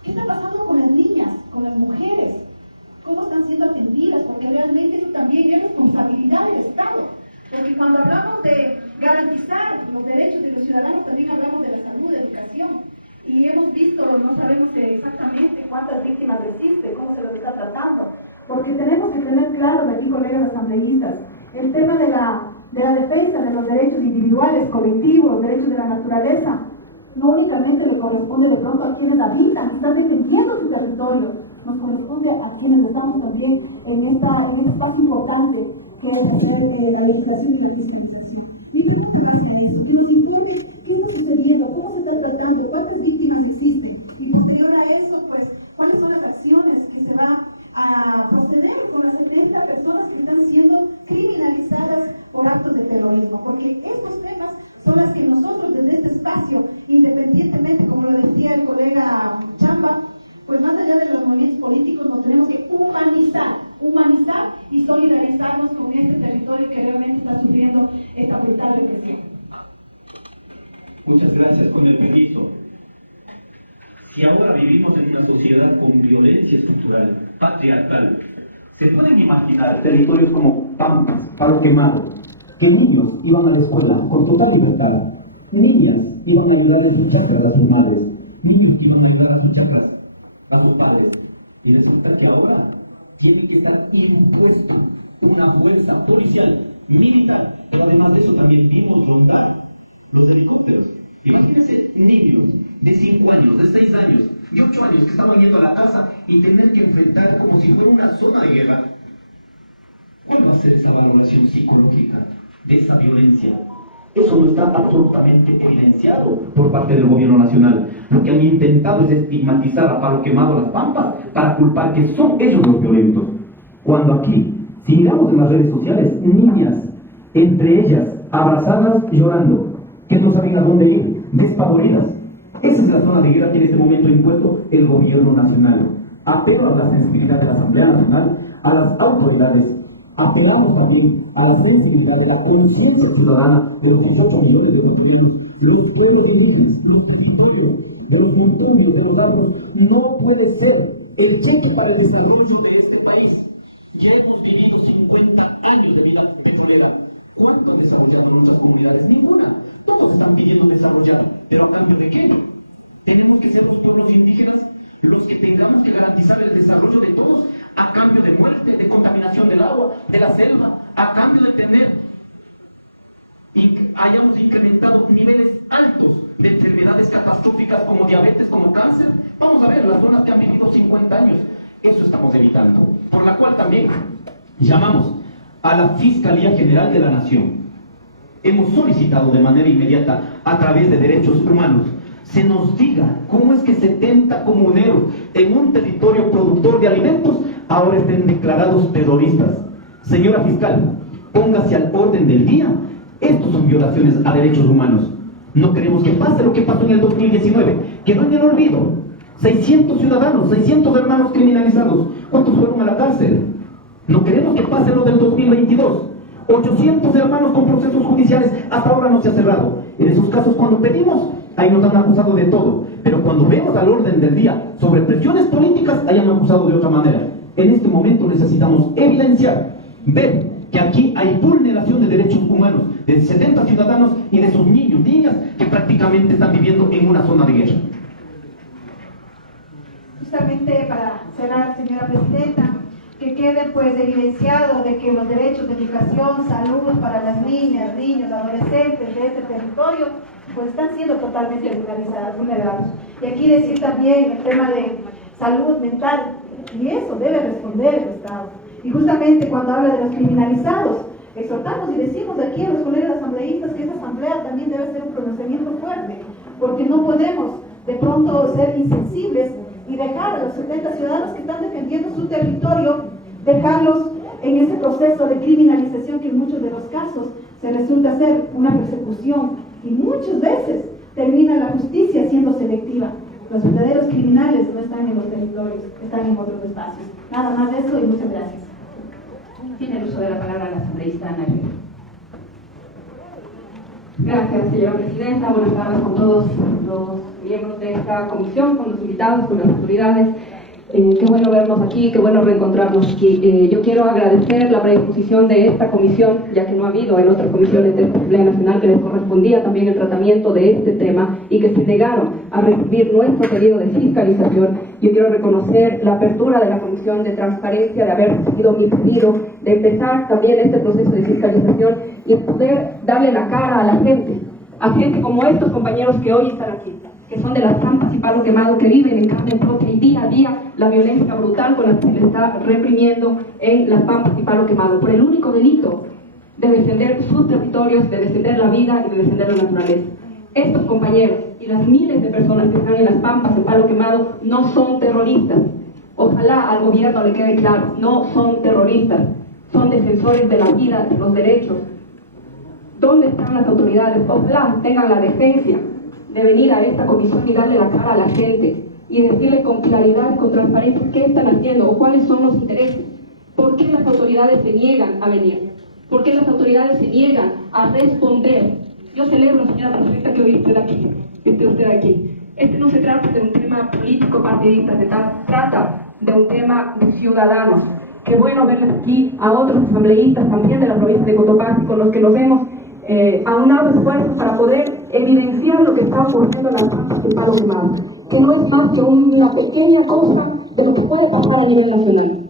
¿qué está pasando con las niñas, con las mujeres? ¿Cómo están siendo atendidas? Porque realmente eso también es responsabilidad del Estado. Porque cuando hablamos de garantizar los derechos de los ciudadanos, también hablamos de la salud, de educación. Y hemos visto, no sabemos exactamente cuántas víctimas existen, cómo se los está tratando. Porque tenemos que tener claro, aquí colegas asambleístas, el tema de la defensa de los derechos individuales, colectivos, derechos de la naturaleza. No únicamente le corresponde de pronto a quienes habitan, están defendiendo su territorio, nos corresponde a quienes estamos también en este espacio importante que es hacer la legislación y la fiscalización. Mi pregunta va hacia eso, que nos informe qué está sucediendo, cómo se está tratando, cuántas víctimas existen y posterior a eso, pues, cuáles son las acciones que se van a proceder con las 70 personas que están siendo criminalizadas por actos de terrorismo, porque estos temas son las que nosotros desde este espacio y ahora vivimos en una sociedad con violencia estructural, patriarcal. ¿Se pueden imaginar territorios como Pampas, Palo Quemado, que niños iban a la escuela con total libertad, niñas iban a ayudar a sus chakras a sus madres, niños iban a ayudar a sus chakras a sus padres, y resulta que ahora tienen que estar impuestos una fuerza policial, militar, pero además de eso también vimos rondar los helicópteros. Imagínense niños de 5 años, de 6 años, de 8 años que estaban yendo a la casa y tener que enfrentar como si fuera una zona de guerra. ¿Cuál va a ser esa valoración psicológica de esa violencia? Eso no está absolutamente evidenciado por parte del gobierno nacional. Lo que han intentado es estigmatizar a Palo Quemado, a Las Pampas, para culpar que son ellos los violentos. Cuando aquí, si miramos en las redes sociales, niñas, entre ellas, abrazadas y llorando, que no saben a dónde ir, despavoridas. Esa es la zona de guerra que en este momento ha impuesto el gobierno nacional. Apelo a la sensibilidad de la Asamblea Nacional, a las autoridades. Apelamos también a la sensibilidad de la conciencia ciudadana de los 18 millones de ecuatorianos, los pueblos indígenas, los territorios, de los montones, de los árboles. No puede ser el cheque para el desarrollo de este país. Ya hemos vivido 50 años de vida petrolera. ¿Cuánto han desarrollado nuestras comunidades? Ninguna. Todos están pidiendo desarrollar, pero ¿a cambio de qué? Tenemos que ser los pueblos indígenas los que tengamos que garantizar el desarrollo de todos a cambio de muerte, de contaminación del agua, de la selva, a cambio de tener hayamos incrementado niveles altos de enfermedades catastróficas como diabetes, como cáncer. Vamos a ver, las zonas que han vivido 50 años, eso estamos evitando, por la cual también llamamos a la Fiscalía General de la Nación. Hemos solicitado de manera inmediata, a través de derechos humanos, se nos diga cómo es que 70 comuneros en un territorio productor de alimentos ahora estén declarados terroristas. Señora fiscal, póngase al orden del día. Estos son violaciones a derechos humanos. No queremos que pase lo que pasó en el 2019, quedó en el olvido. 600 ciudadanos, 600 hermanos criminalizados. ¿Cuántos fueron a la cárcel? No queremos que pase lo del 2022. 800 hermanos con procesos judiciales, hasta ahora no se ha cerrado. En esos casos, cuando pedimos, ahí nos han acusado de todo. Pero cuando vemos al orden del día sobre presiones políticas, ahí han acusado de otra manera. En este momento necesitamos evidenciar, ver que aquí hay vulneración de derechos humanos de 70 ciudadanos y de sus niños, niñas, que prácticamente están viviendo en una zona de guerra. Justamente para cerrar, señora presidenta, que quede pues evidenciado de que los derechos de educación, salud para las niñas, niños, adolescentes de este territorio pues están siendo totalmente vulnerados. Y aquí decir también el tema de salud mental, y eso debe responder el Estado. Y justamente cuando habla de los criminalizados, exhortamos y decimos aquí a los colegas asambleístas que esa asamblea también debe ser un pronunciamiento fuerte, porque no podemos de pronto ser insensibles y dejar a los 70 ciudadanos que están defendiendo su territorio, dejarlos en ese proceso de criminalización que en muchos de los casos se resulta ser una persecución y muchas veces termina la justicia siendo selectiva. Los verdaderos criminales no están en los territorios, están en otros espacios. Nada más de eso y muchas gracias. Tiene el uso de la palabra la asambleísta Ana Herrera. Gracias, señora presidenta. Buenas tardes con todos los miembros de esta comisión, con los invitados, con las autoridades. Qué bueno vernos aquí, qué bueno reencontrarnos aquí. Yo quiero agradecer la predisposición de esta comisión, ya que no ha habido en otras comisiones de esta Asamblea Nacional que les correspondía también el tratamiento de este tema y que se negaron a recibir nuestro pedido de fiscalización. Yo quiero reconocer la apertura de la Comisión de Transparencia, de haber recibido mi pedido, de empezar también este proceso de fiscalización y poder darle la cara a la gente, a gente como estos compañeros que hoy están aquí, que son de Las Pampas y Palo Quemado, que viven en carne propia y día a día la violencia brutal con la que se le está reprimiendo en Las Pampas y Palo Quemado, por el único delito de defender sus territorios, de defender la vida y de defender la naturaleza. Estos compañeros y las miles de personas que están en Las Pampas, en Palo Quemado, no son terroristas. Ojalá al gobierno le quede claro, no son terroristas, son defensores de la vida, de los derechos. ¿Dónde están las autoridades? Ojalá tengan la decencia de venir a esta comisión y darle la cara a la gente y decirle con claridad, con transparencia, qué están haciendo o cuáles son los intereses. ¿Por qué las autoridades se niegan a venir? ¿Por qué las autoridades se niegan a responder? Yo celebro, señora presidenta, que hoy esté aquí, Este no se trata de un tema político partidista, se trata de un tema de ciudadanos. Qué bueno verles aquí a otros asambleístas también de la provincia de Cotopaxi, con los que nos hemos aunado esfuerzos para poder evidenciar lo que está ocurriendo en las pampas de Palo Quemado, que no es más que una pequeña cosa de lo que puede pasar a nivel nacional.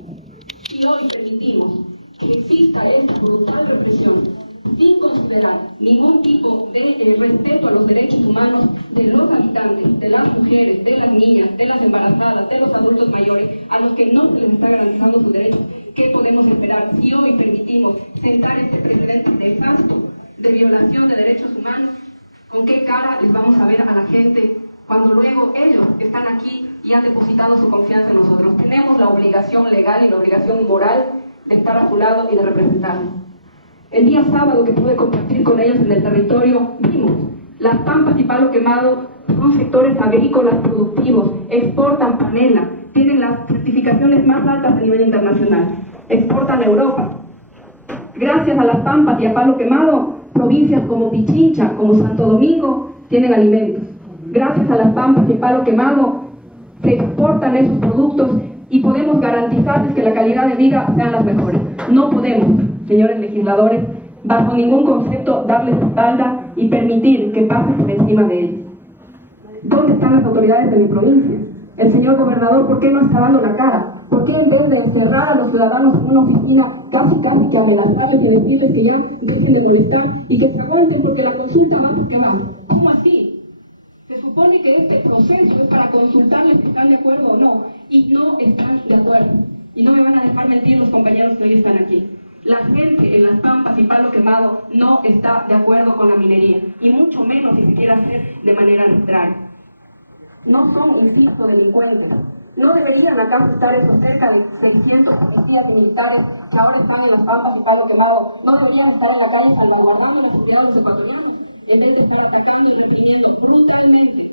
Si hoy permitimos que exista esta brutal represión sin considerar ningún tipo de respeto a los derechos humanos de los habitantes, de las mujeres, de las niñas, de las embarazadas, de los adultos mayores, a los que no se les está garantizando sus derechos, ¿qué podemos esperar si hoy permitimos sentar este precedente nefasto de violación de derechos humanos? ¿Con qué cara les vamos a ver a la gente cuando luego ellos están aquí y han depositado su confianza en nosotros? Tenemos la obligación legal y la obligación moral de estar a su lado y de representarlos. El día sábado que pude compartir con ellos en el territorio, vimos las Pampas y Palo Quemado son sectores agrícolas productivos, exportan panela, tienen las certificaciones más altas a nivel internacional, exportan a Europa. Gracias a las Pampas y a Palo Quemado, provincias como Pichincha, como Santo Domingo, tienen alimentos. Gracias a las Pampas y Palo Quemado, se exportan esos productos y podemos garantizarles que la calidad de vida sean las mejores. No podemos, señores legisladores, bajo ningún concepto darles espalda y permitir que pase por encima de ellos. ¿Dónde están las autoridades de mi provincia? El señor gobernador, ¿por qué no está dando la cara? ¿Por qué en vez de encerrar a los ciudadanos en una oficina, casi que amenazarles y decirles que ya dejen de molestar y que se aguanten porque la consulta va a quemar? ¿Cómo así? Se supone que este proceso es para consultarles si están de acuerdo o no, y no están de acuerdo. Y no me van a dejar mentir los compañeros que hoy están aquí. La gente en las Pampas y Palo Quemado no está de acuerdo con la minería, y mucho menos ni siquiera hacer de manera arbitraria. No son, insisto, delincuentes. No deberían acá estar esos cerca de 600 policías militares que ahora están en las Pampas y Palo Quemado. No deberían estar en la calle salvaguardando las propiedades ecuatorianas, en vez de estar atacando y reprimiendo brutalmente.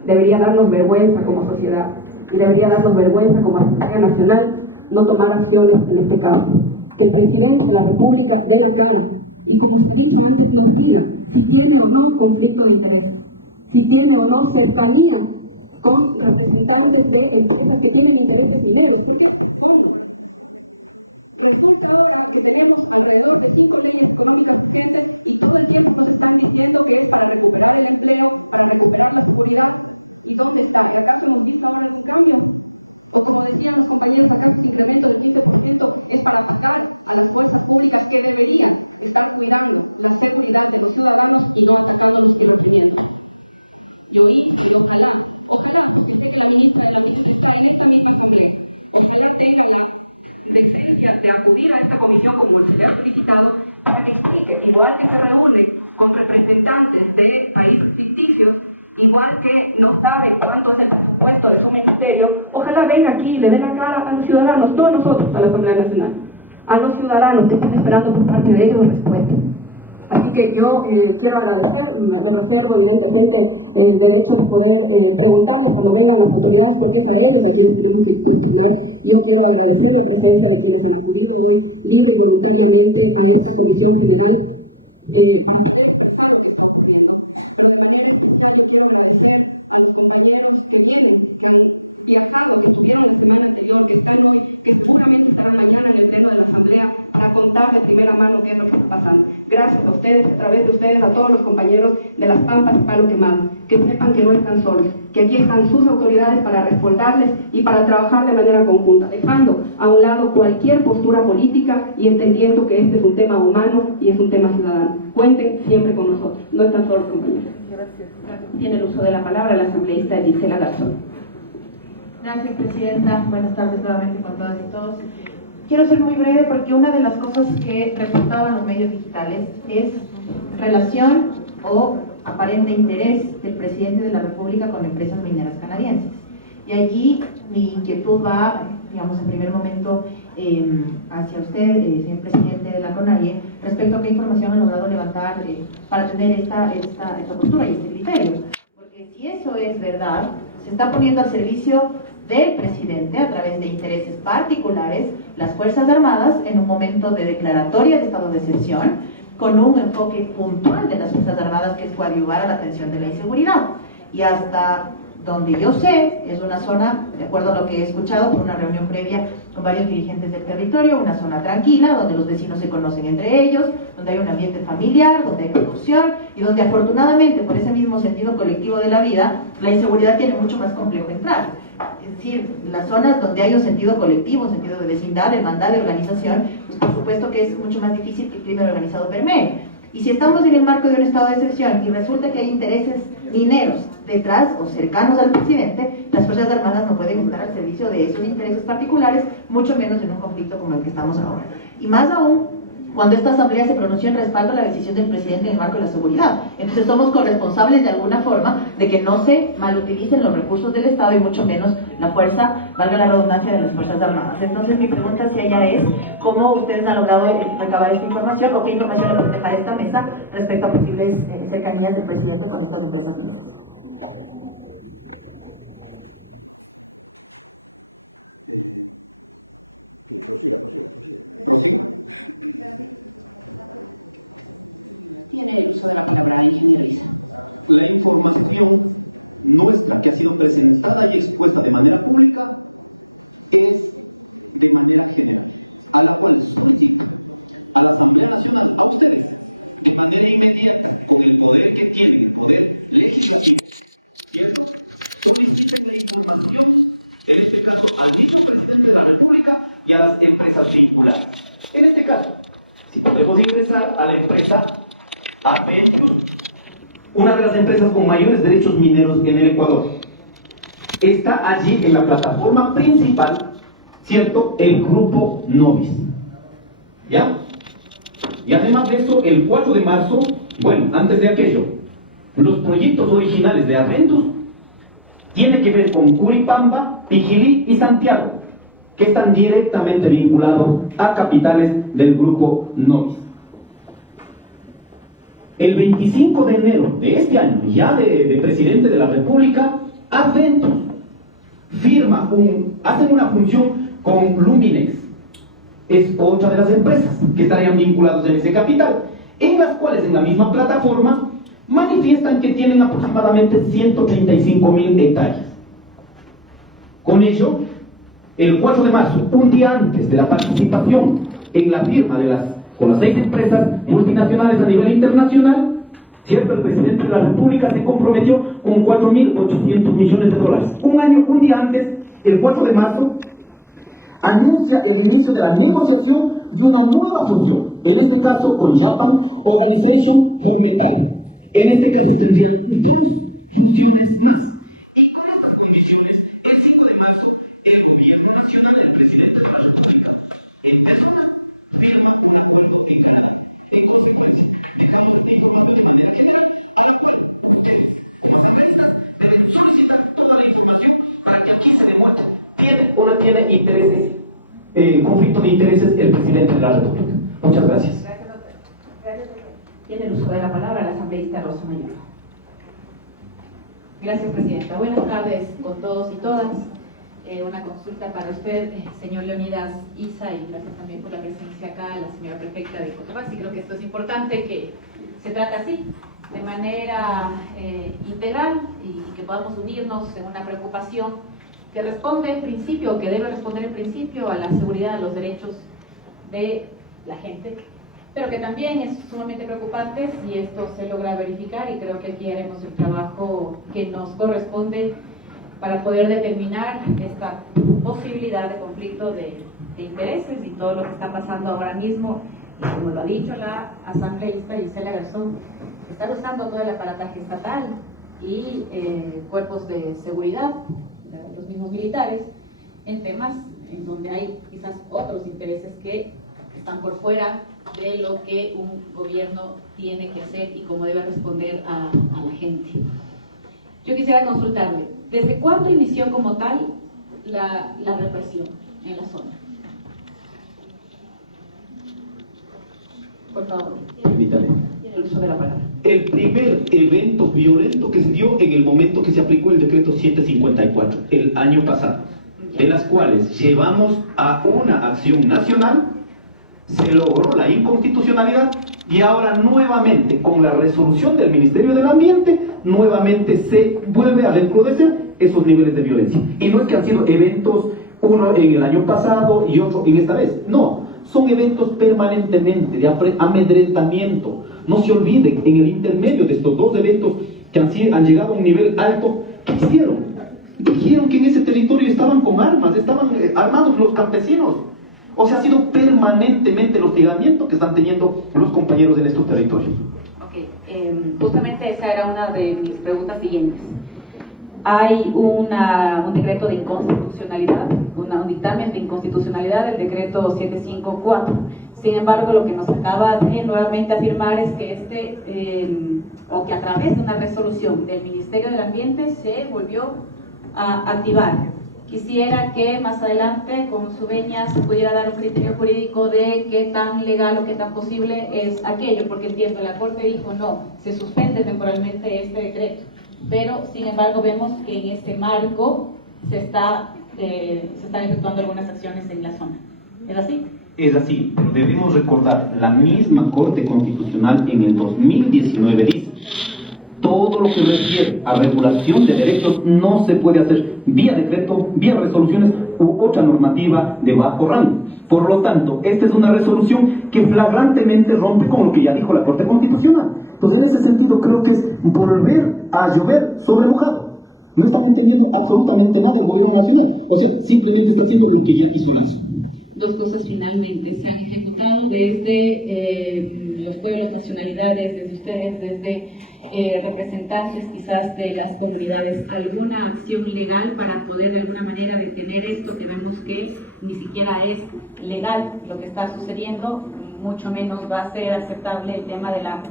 Debería darnos vergüenza como sociedad y debería darnos vergüenza como Asamblea Nacional no tomar acciones en este caso. Que el presidente de la República dé la cara y, como se dijo antes, nos diga si tiene o no conflicto de intereses, si tiene o no cercanía con representantes de empresas que tienen intereses mineros. Resulta ahora que tenemos alrededor de 5 millones económicas y todas aquellas que están diciendo que es para recuperar el empleo, para recuperar la seguridad. ¿Y dónde está el trabajo que nos dice ahora en Colombia? Lo que decían los compañeros de derecho del 100% es para atacar a las fuerzas públicas que deberían estar cuidando la seguridad de los ciudadanos y no teniendo los conocimientos. Y oí que ojalá justamente la ministra de la Justicia en esta misma asamblea, ojalá tenga la decencia de acudir a esta comisión como se ha solicitado para que explique, igual que se reúne con representantes de países ficticios, igual que no sabe cuánto es el presupuesto de su ministerio, ojalá venga aquí y le dé la cara a los ciudadanos, todos nosotros, a la Asamblea Nacional, a los ciudadanos que están esperando por parte de ellos respuesta. Así que yo quiero agradecer, me reservo evidentemente el derecho de poder preguntarles cuando vengan las autoridades, porque eso de ellos aquí tenemos discusión. Yo quiero agradecer la presencia de quienes se inscribieron libre y voluntariamente a esta comisión general. Quiero agradecer a los compañeros que vienen, que viajaron, que estuvieron la semana anterior, que están hoy, que seguramente estarán mañana en el pleno de la Asamblea para contar de primera mano qué es lo que está pasando. Gracias a ustedes, a través de ustedes, a todos los compañeros de las Pampas y Palo Quemado, que sepan que no están solos, que aquí están sus autoridades para respaldarles y para trabajar de manera conjunta, dejando a un lado cualquier postura política y entendiendo que este es un tema humano y es un tema ciudadano. Cuenten siempre con nosotros, no están solos, compañeros. Tiene el uso de la palabra la asambleísta Gisela Garzón. Gracias, Presidenta. Buenas tardes nuevamente con todas y todos. Quiero ser muy breve porque una de las cosas que reportaban los medios digitales es relación o aparente interés del presidente de la República con empresas mineras canadienses. Y allí mi inquietud va, digamos, en primer momento hacia usted, señor presidente de la CONAIE, respecto a qué información han logrado levantar para tener esta postura y este criterio. Porque si eso es verdad, se está poniendo al servicio del presidente a través de intereses particulares las Fuerzas Armadas en un momento de declaratoria de estado de excepción, con un enfoque puntual de las Fuerzas Armadas que es coadyuvar a la atención de la inseguridad. Y hasta donde yo sé, es una zona, de acuerdo a lo que he escuchado por una reunión previa con varios dirigentes del territorio, una zona tranquila, donde los vecinos se conocen entre ellos, donde hay un ambiente familiar, donde hay producción y donde afortunadamente, por ese mismo sentido colectivo de la vida, la inseguridad tiene mucho más complejo entrar. Es decir, las zonas donde hay un sentido colectivo, un sentido de vecindad, de hermandad, de organización, pues por supuesto que es mucho más difícil que el crimen organizado permee. Y si estamos en el marco de un estado de excepción y resulta que hay intereses mineros detrás o cercanos al presidente, las Fuerzas Armadas no pueden estar al servicio de esos intereses particulares, mucho menos en un conflicto como el que estamos ahora. Y más aún cuando esta asamblea se pronunció en respaldo a la decisión del presidente en el marco de la seguridad. Entonces somos corresponsables de alguna forma de que no se malutilicen los recursos del Estado y mucho menos la fuerza, valga la redundancia, de las Fuerzas Armadas. Entonces mi pregunta hacia ella es, ¿cómo ustedes han logrado recabar esta información o qué información le pueden dejar a esta mesa respecto a posibles cercanías del presidente con estos encuestas? Y a las empresas vinculadas. En este caso, si podemos ingresar a la empresa Aventus, una de las empresas con mayores derechos mineros en el Ecuador, está allí en la plataforma principal, ¿cierto? El grupo Novis. ¿Ya? Y además de eso, el 4 de marzo, bueno, antes de aquello, los proyectos originales de Aventus tienen que ver con Curipamba, Pijilí y Santiago, que están directamente vinculados a capitales del grupo Novis. El 25 de enero de este año, ya de presidente de la República, Aventus hacen una función con Luminex. Es otra de las empresas que estarían vinculados en ese capital, en las cuales en la misma plataforma manifiestan que tienen aproximadamente 135.000 hectáreas. Con ello, el 4 de marzo, un día antes de la participación en la firma con las 6 empresas multinacionales a nivel internacional, ¿cierto? El presidente de la República se comprometió con 4.800 millones de dólares. Un día antes, el 4 de marzo, anuncia el inicio de la negociación de una nueva función, en este caso con Japan Organization for Metal. En este caso tendrían 2 funciones más. Y con estas condiciones, el 5 de marzo, el gobierno nacional, el presidente de la República, en persona, firma un acuerdo de Canadá. En consecuencia, dejamos de tener que leer que las empresas deben solicitar toda la información para que aquí se demuestre. Tiene intereses, conflicto de intereses el presidente de la República. Muchas gracias. Tiene el uso de la palabra la asambleísta Rosa Mayor. Gracias, Presidenta. Buenas tardes con todos y todas. Una consulta para usted, señor Leonidas Isa, y gracias también por la presencia acá, la señora prefecta de Cotopaxi. Creo que esto es importante que se trate así, de manera integral, y que podamos unirnos en una preocupación que responde en principio, que debe responder en principio a la seguridad, a los derechos de la gente, pero que también es sumamente preocupante si esto se logra verificar, y creo que aquí haremos el trabajo que nos corresponde para poder determinar esta posibilidad de conflicto de intereses y todo lo que está pasando ahora mismo. Y como lo ha dicho la asambleísta Gisela Garzón, están usando todo el aparataje estatal y cuerpos de seguridad, los mismos militares, en temas en donde hay quizás otros intereses que están por fuera de lo que un gobierno tiene que hacer y cómo debe responder a la gente. Yo quisiera consultarle, ¿desde cuándo inició como tal la represión en la zona? Por favor. Permítame. Tiene el uso de la palabra. El primer evento violento que se dio en el momento que se aplicó el decreto 754, el año pasado. en las cuales llevamos a una acción nacional, se logró la inconstitucionalidad y ahora nuevamente con la resolución del Ministerio del Ambiente, nuevamente se vuelve a recrudecer esos niveles de violencia. Y no es que han sido eventos, uno en el año pasado y otro en esta vez, no, son eventos permanentemente de amedrentamiento. No se olviden, en el intermedio de estos dos eventos que han llegado a un nivel alto, ¿qué hicieron? Dijeron que en ese territorio estaban con armas, estaban armados los campesinos. O sea, ha sido permanentemente el hostigamiento que están teniendo los compañeros en estos territorios. Justamente esa era una de mis preguntas siguientes. Hay un decreto de inconstitucionalidad, un dictamen de inconstitucionalidad del decreto 754. Sin embargo, lo que nos acaba de nuevamente afirmar es que o que a través de una resolución del Ministerio del Ambiente se volvió a activar. Quisiera que más adelante con su venia se pudiera dar un criterio jurídico de qué tan legal o qué tan posible es aquello, porque entiendo, la Corte dijo no, se suspende temporalmente este decreto, pero sin embargo vemos que en este marco se están efectuando algunas acciones en la zona. ¿Es así? Es así, pero debemos recordar, la misma Corte Constitucional en el 2019 dice: todo lo que refiere a regulación de derechos no se puede hacer vía decreto, vía resoluciones u otra normativa de bajo rango. Por lo tanto, esta es una resolución que flagrantemente rompe con lo que ya dijo la Corte Constitucional. Entonces, en ese sentido, creo que es volver a llover sobre mojado. No están entendiendo absolutamente nada el gobierno nacional. O sea, simplemente está haciendo lo que ya hizo Lazo. Dos cosas finalmente. Se han ejecutado desde los pueblos, nacionalidades, desde ustedes, desde representantes quizás de las comunidades, alguna acción legal para poder de alguna manera detener esto que vemos que ni siquiera es legal lo que está sucediendo, mucho menos va a ser aceptable el tema de la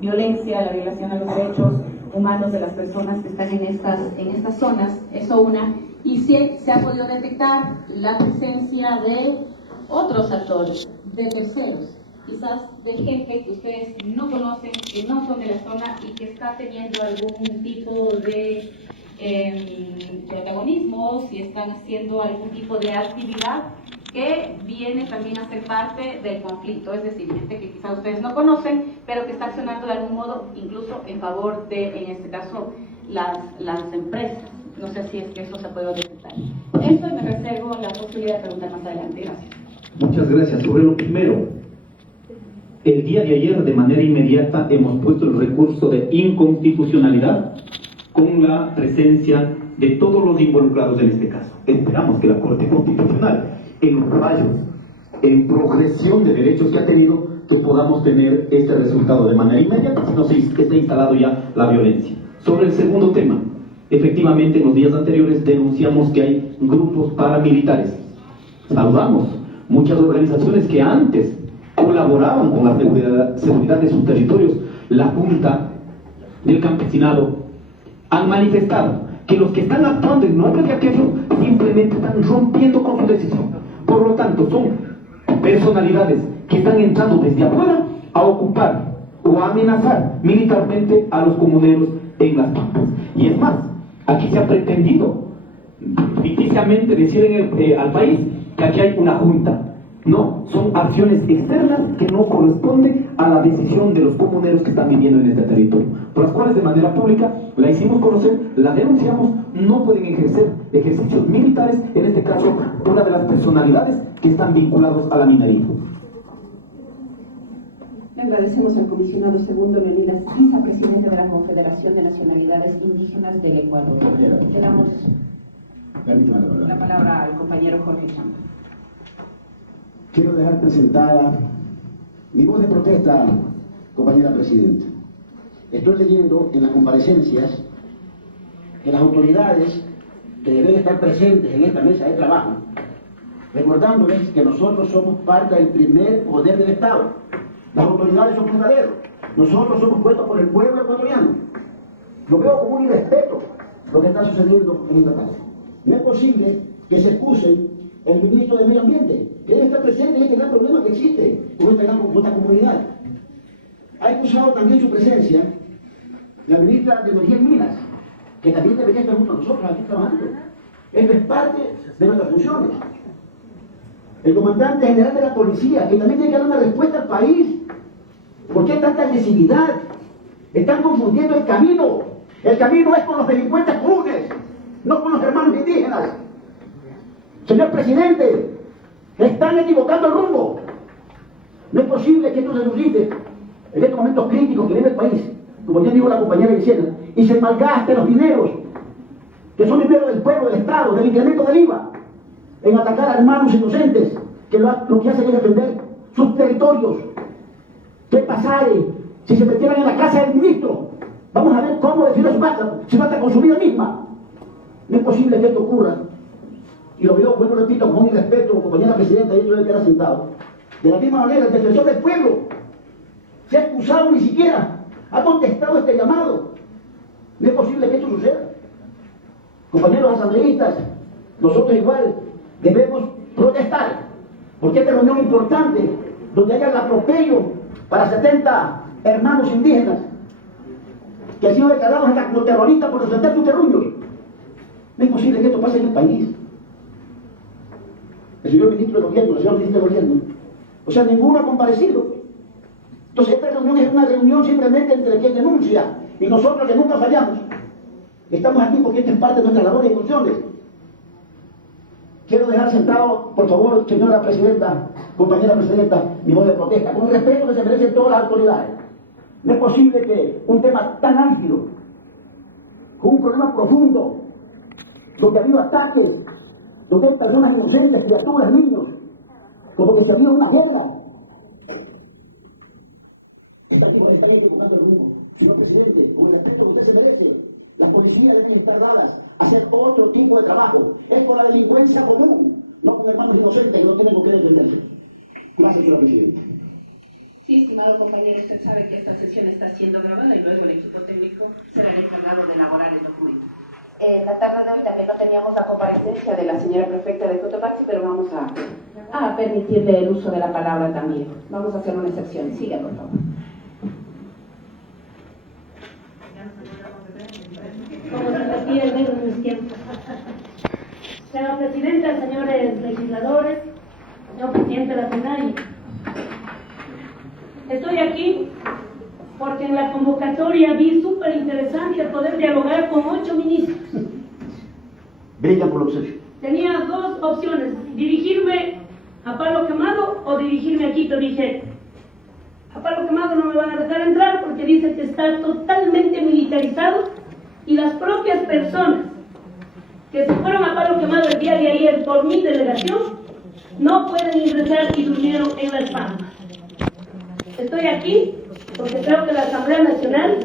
violencia, la violación a los derechos humanos de las personas que están en estas zonas? Eso una. Y si se ha podido detectar la presencia de otros actores, de terceros, quizás de gente que ustedes no conocen, que no son de la zona y que está teniendo algún tipo de protagonismo, si están haciendo algún tipo de actividad que viene también a ser parte del conflicto, es decir, gente que quizás ustedes no conocen, pero que está accionando de algún modo, incluso en favor de, en este caso, las empresas. No sé si es que eso se puede detectar. Esto me reservo la posibilidad de preguntar más adelante. Gracias. Muchas gracias. Sobre lo primero, el día de ayer, de manera inmediata, hemos puesto el recurso de inconstitucionalidad con la presencia de todos los involucrados en este caso. Esperamos que la Corte Constitucional, en los rayos, en progresión de derechos que ha tenido, que podamos tener este resultado de manera inmediata, si no se está instalado ya la violencia. Sobre el segundo tema, efectivamente, en los días anteriores denunciamos que hay grupos paramilitares. Saludamos muchas organizaciones que antes colaboraban con la seguridad de sus territorios. La Junta del Campesinado han manifestado que los que están actuando en nombre de aquellos simplemente están rompiendo con su decisión. Por lo tanto, son personalidades que están entrando desde afuera a ocupar o a amenazar militarmente a los comuneros en las pampas. Y es más, aquí se ha pretendido ficticiamente decir al país que aquí hay una junta. No, son acciones externas que no corresponden a la decisión de los comuneros que están viviendo en este territorio, por las cuales de manera pública la hicimos conocer, la denunciamos. No pueden ejercer ejercicios militares, en este caso una de las personalidades que están vinculados a la minería. Le agradecemos al comisionado segundo Leonidas Isa, presidente de la Confederación de Nacionalidades Indígenas del Ecuador. Le damos la palabra al compañero Jorge Chamba. Quiero dejar presentada mi voz de protesta, compañera presidenta. Estoy leyendo en las comparecencias que las autoridades que deben estar presentes en esta mesa de trabajo, recordándoles que nosotros somos parte del primer poder del Estado. Las autoridades son verdaderos. Nosotros somos puestos por el pueblo ecuatoriano. Lo veo como un irrespeto lo que está sucediendo en esta tarde. No es posible que se excuse el ministro de Medio Ambiente, que debe estar presente en este gran problema que existe con esta comunidad. Ha excusado también su presencia la ministra de Energía y Minas, que también debería estar junto a nosotros aquí trabajando. Esto es parte de nuestras funciones. El comandante general de la policía, que también tiene que dar una respuesta al país. ¿Por qué tanta agresividad? Están confundiendo el camino. El camino es con los delincuentes comunes, no con los hermanos indígenas. Señor presidente, están equivocando el rumbo. No es posible que esto se suscite en estos momentos críticos que vive el país, como ya dijo la compañera Gisela, y se malgasten los dineros, que son dinero del pueblo, del Estado, del incremento del IVA, en atacar a hermanos inocentes, que lo que hacen es defender sus territorios. ¿Qué pasare si se metieran en la casa del ministro? Vamos a ver cómo defiende su casa, si mata con su vida misma. No es posible que esto ocurra. Y lo veo, bueno, repito, con un respeto, como compañera presidenta, y yo debe quedar sentado. De la misma manera, el defensor del pueblo se ha excusado, ni siquiera ha contestado este llamado. No es posible que esto suceda. Compañeros asambleístas, nosotros igual debemos protestar, porque esta reunión importante, donde haya el atropello para 70 hermanos indígenas que han sido declarados como terroristas por defender sus terruños. No es posible que esto pase en el país. El señor ministro de Gobierno, el señor ministro de Gobierno, o sea, ninguno ha comparecido. Entonces esta reunión es una reunión simplemente entre quien denuncia y nosotros que nunca fallamos. Estamos aquí porque esta es parte de nuestra labor y funciones. Quiero dejar sentado, por favor, señora presidenta, compañera presidenta, mi voz de protesta, con el respeto que se merecen todas las autoridades. No es posible que un tema tan amplio, con un problema profundo, donde ha habido ataques, donde hay personas inocentes, criaturas, niños, como que se ha habido una guerra. Esta ley que tomando el mismo. Señor presidente, con el respeto que usted se merece, las policías deben estar dadas a hacer otro tipo de trabajo. Es con la delincuencia común, no con hermanos inocentes que no tienen que defenderse. Gracias, señor presidente. Sí, estimado compañero, usted sabe que esta sesión está siendo grabada y luego el equipo técnico será el encargado de elaborar el documento. En la tarde de hoy también no teníamos la comparecencia de la señora prefecta de Cotopaxi, pero vamos a permitirle el uso de la palabra también. Vamos a hacer una excepción. Siga, por favor. Como se nos pide menos en los tiempos. Señora Presidenta, señores legisladores, señor Presidente de la Plenaria, estoy aquí porque en la convocatoria vi súper interesante poder dialogar con 8 ministros. Brilla por obsequio. Tenía 2 opciones, dirigirme a Palo Quemado o dirigirme a Quito. Dije, a Palo Quemado no me van a dejar entrar porque dice que está totalmente militarizado y las propias personas que se fueron a Palo Quemado el día de ayer por mi delegación no pueden ingresar y durmieron en Las Palmas. Estoy aquí porque creo que la Asamblea Nacional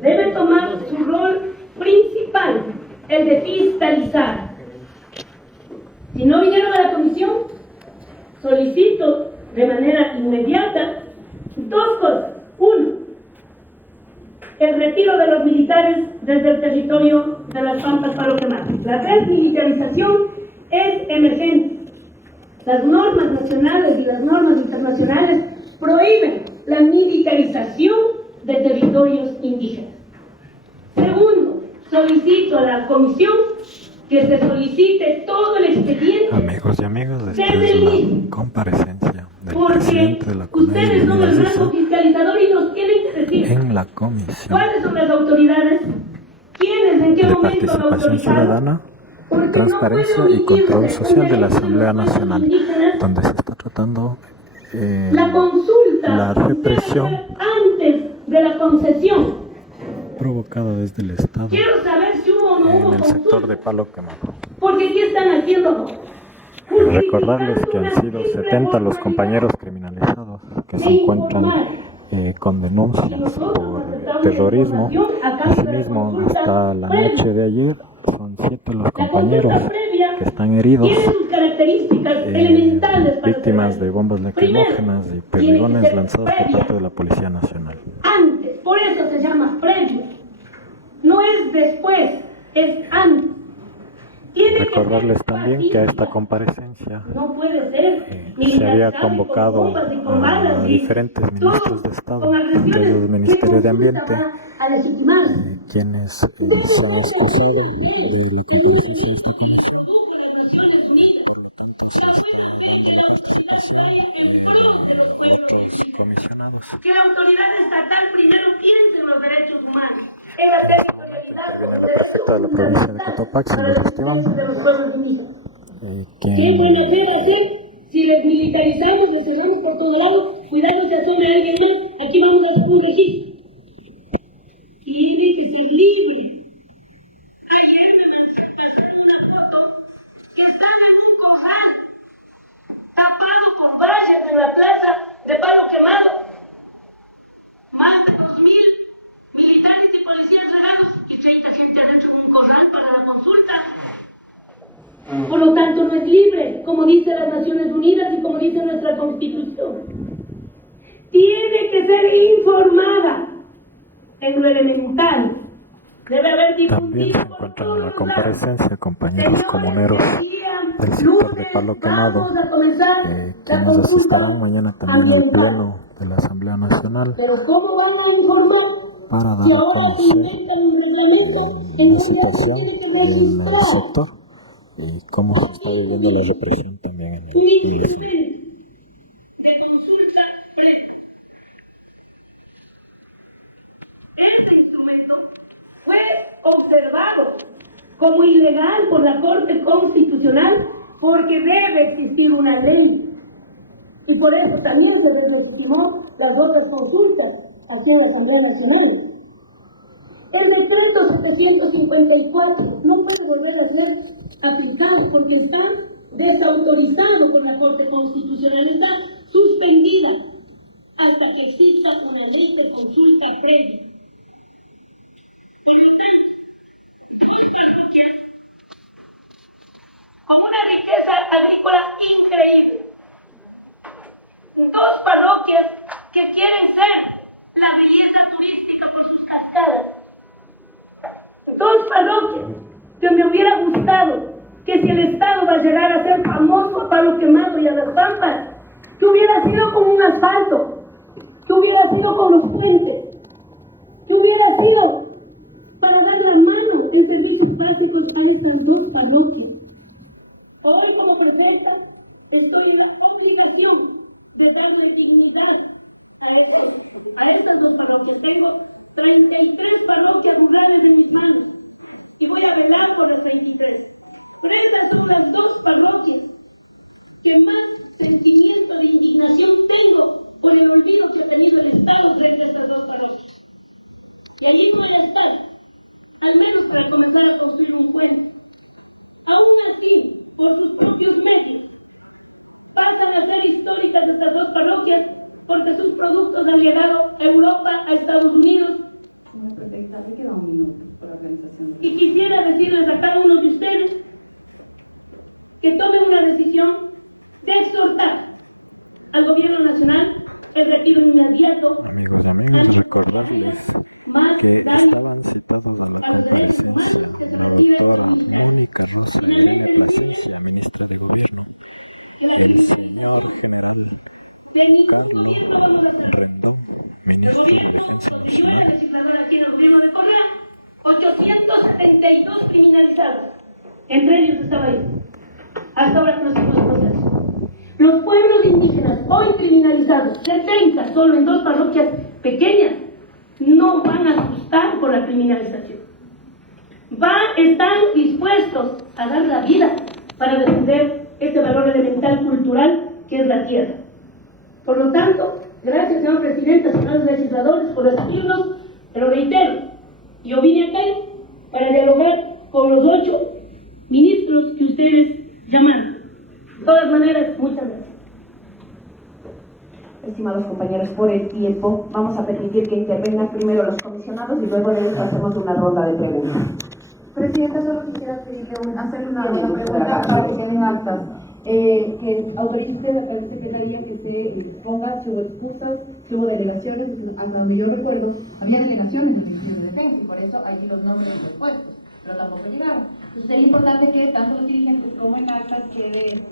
debe tomar su rol principal, el de fiscalizar. Si no vinieron a la comisión, solicito de manera inmediata 2 cosas. 1, el retiro de los militares desde el territorio de Las Pampas Palo Quemado. La desmilitarización es emergente. Las normas nacionales y las normas internacionales prohíben la militarización de territorios indígenas. Segundo, solicito a la comisión que se solicite todo el expediente. Amigos y amigas, esta es la comparecencia del presidente de la ustedes son el brazo fiscalizador y nos tienen que decir en la comisión cuáles son las autoridades, quiénes, en qué de momento han participación autorizado. ciudadana, transparencia y control social de la Asamblea Nacional, donde se está tratando la consulta la represión antes de la concesión. provocada desde el Estado Quiero saber si hubo o no hubo en el sector consulta, de Palo Quemado. porque ¿qué están haciendo? Recordarles que han sido 70 los compañeros criminalizados que se encuentran con denuncias por terrorismo. Asimismo, hasta la noche de ayer son 7 los compañeros que están heridos, víctimas de bombas lacrimógenas y perdigones lanzados por parte de la Policía Nacional. Antes, por eso se llama previo. No es después, es antes. Recordarles también que a esta comparecencia no puede ser se había convocado a diferentes ministros de Estado, entre ellos el Ministerio de Ambiente, a legitimarse. Quienes se han excusado de la comparecencia de esta comisión. Comisionados. Que la autoridad estatal primero piense en los derechos humanos, en la territorialidad. Interviene la prefecta de la provincia de Cotopaxi, Silvia Esteban. ¿Qué buena fe va a ser si les militarizamos, les cerramos por todo lado, cuidado se asome a alguien más? Aquí vamos a hacer un registro. Tiene que ser libre. Ayer me pasaron una foto que están en un corral, tapado con vallas en la plaza de Palo Quemado. Más de 2.000 militares y policías regados y 30 gente adentro de un corral para la consulta. Por lo tanto, no es libre, como dice las Naciones Unidas y como dice nuestra Constitución. Tiene que ser informada en lo elemental. Debe haber También se encuentran en la comparecencia compañeros comuneros del sector de Palo Quemado, quienes asistirán mañana también al Pleno de la Asamblea Nacional Pero ¿cómo vamos a informar para dar si a ahora conocer inventan un reglamento en la el situación que tiene que en el registrar? sector y cómo se está viviendo la represión también en el de consulta previa. Este instrumento fue observado como ilegal por la Corte Constitucional porque debe existir una ley. Y por eso también se deslegitimó las otras consultas aquí en la Asamblea Nacional. El decreto 754 no puede volver a ser aplicado porque está desautorizado por la Corte Constitucional, está suspendida hasta que exista una ley de consulta previa. Con una riqueza agrícola increíble. Dos parroquias que quieren ser la belleza turística por sus cascadas. Dos parroquias que me hubiera gustado que si el Estado va a llegar a ser famoso a Palo Quemado y a Las Pampas, que hubiera sido con un asfalto, que hubiera sido con los puentes, que hubiera sido para dar la mano en servicios básicos a estas dos parroquias. Hoy como profeta estoy en la obligación de darle dignidad a estas dos parroquias. Tengo 33 parroquias rurales en mis manos y voy a velar por las 33. Pero estas son las dos parroquias que más sentimiento e indignación tengo por el olvido que ha tenido el Estado frente a estas dos parroquias. Y el himno del Estado, al menos para comenzar a construir un pueblo, aún así, de sus propios medios, vamos a hacer históricas de estas dos parroquias porque sus productos van a llegar a Europa, a Estados Unidos. Y quisiera decirles a cada uno de ustedes que tomen una decisión de exhortar al gobierno nacional, es decir, un inmediato. Recordarles que estaban citados a la comparecencia la doctora Mónica Rosa de la Plasencia, ministra de Gobierno, el señor general Carlos Rendón, ministro de Defensa Nacional. Aquí en el gobierno de Correa, 872 criminalizados. Entre ellos estaba yo. Hasta ahora próximos procesos. Los pueblos indígenas hoy criminalizados, 70 solo en dos parroquias pequeñas, no van a asustar por la criminalización. Están dispuestos a dar la vida para defender este valor elemental cultural que es la tierra. Por lo tanto, gracias, señor presidente, señores legisladores, por recibirnos, pero reitero, yo vine acá para dialogar con los 8 ministros que ustedes llamaron. De todas maneras, muchas gracias. Estimados compañeros, por el tiempo, vamos a permitir que intervengan primero los comisionados y luego de eso hacemos una ronda de preguntas. Presidenta, solo quisiera hacerle una pregunta para que queden actas. Que autorice usted a la Secretaría que se exponga si hubo excusas, si hubo delegaciones, hasta donde yo recuerdo, había delegaciones del Ministerio de Defensa y por eso allí los nombres de los puestos, pero tampoco llegaron. Entonces sería importante que tanto los dirigentes como en actas queden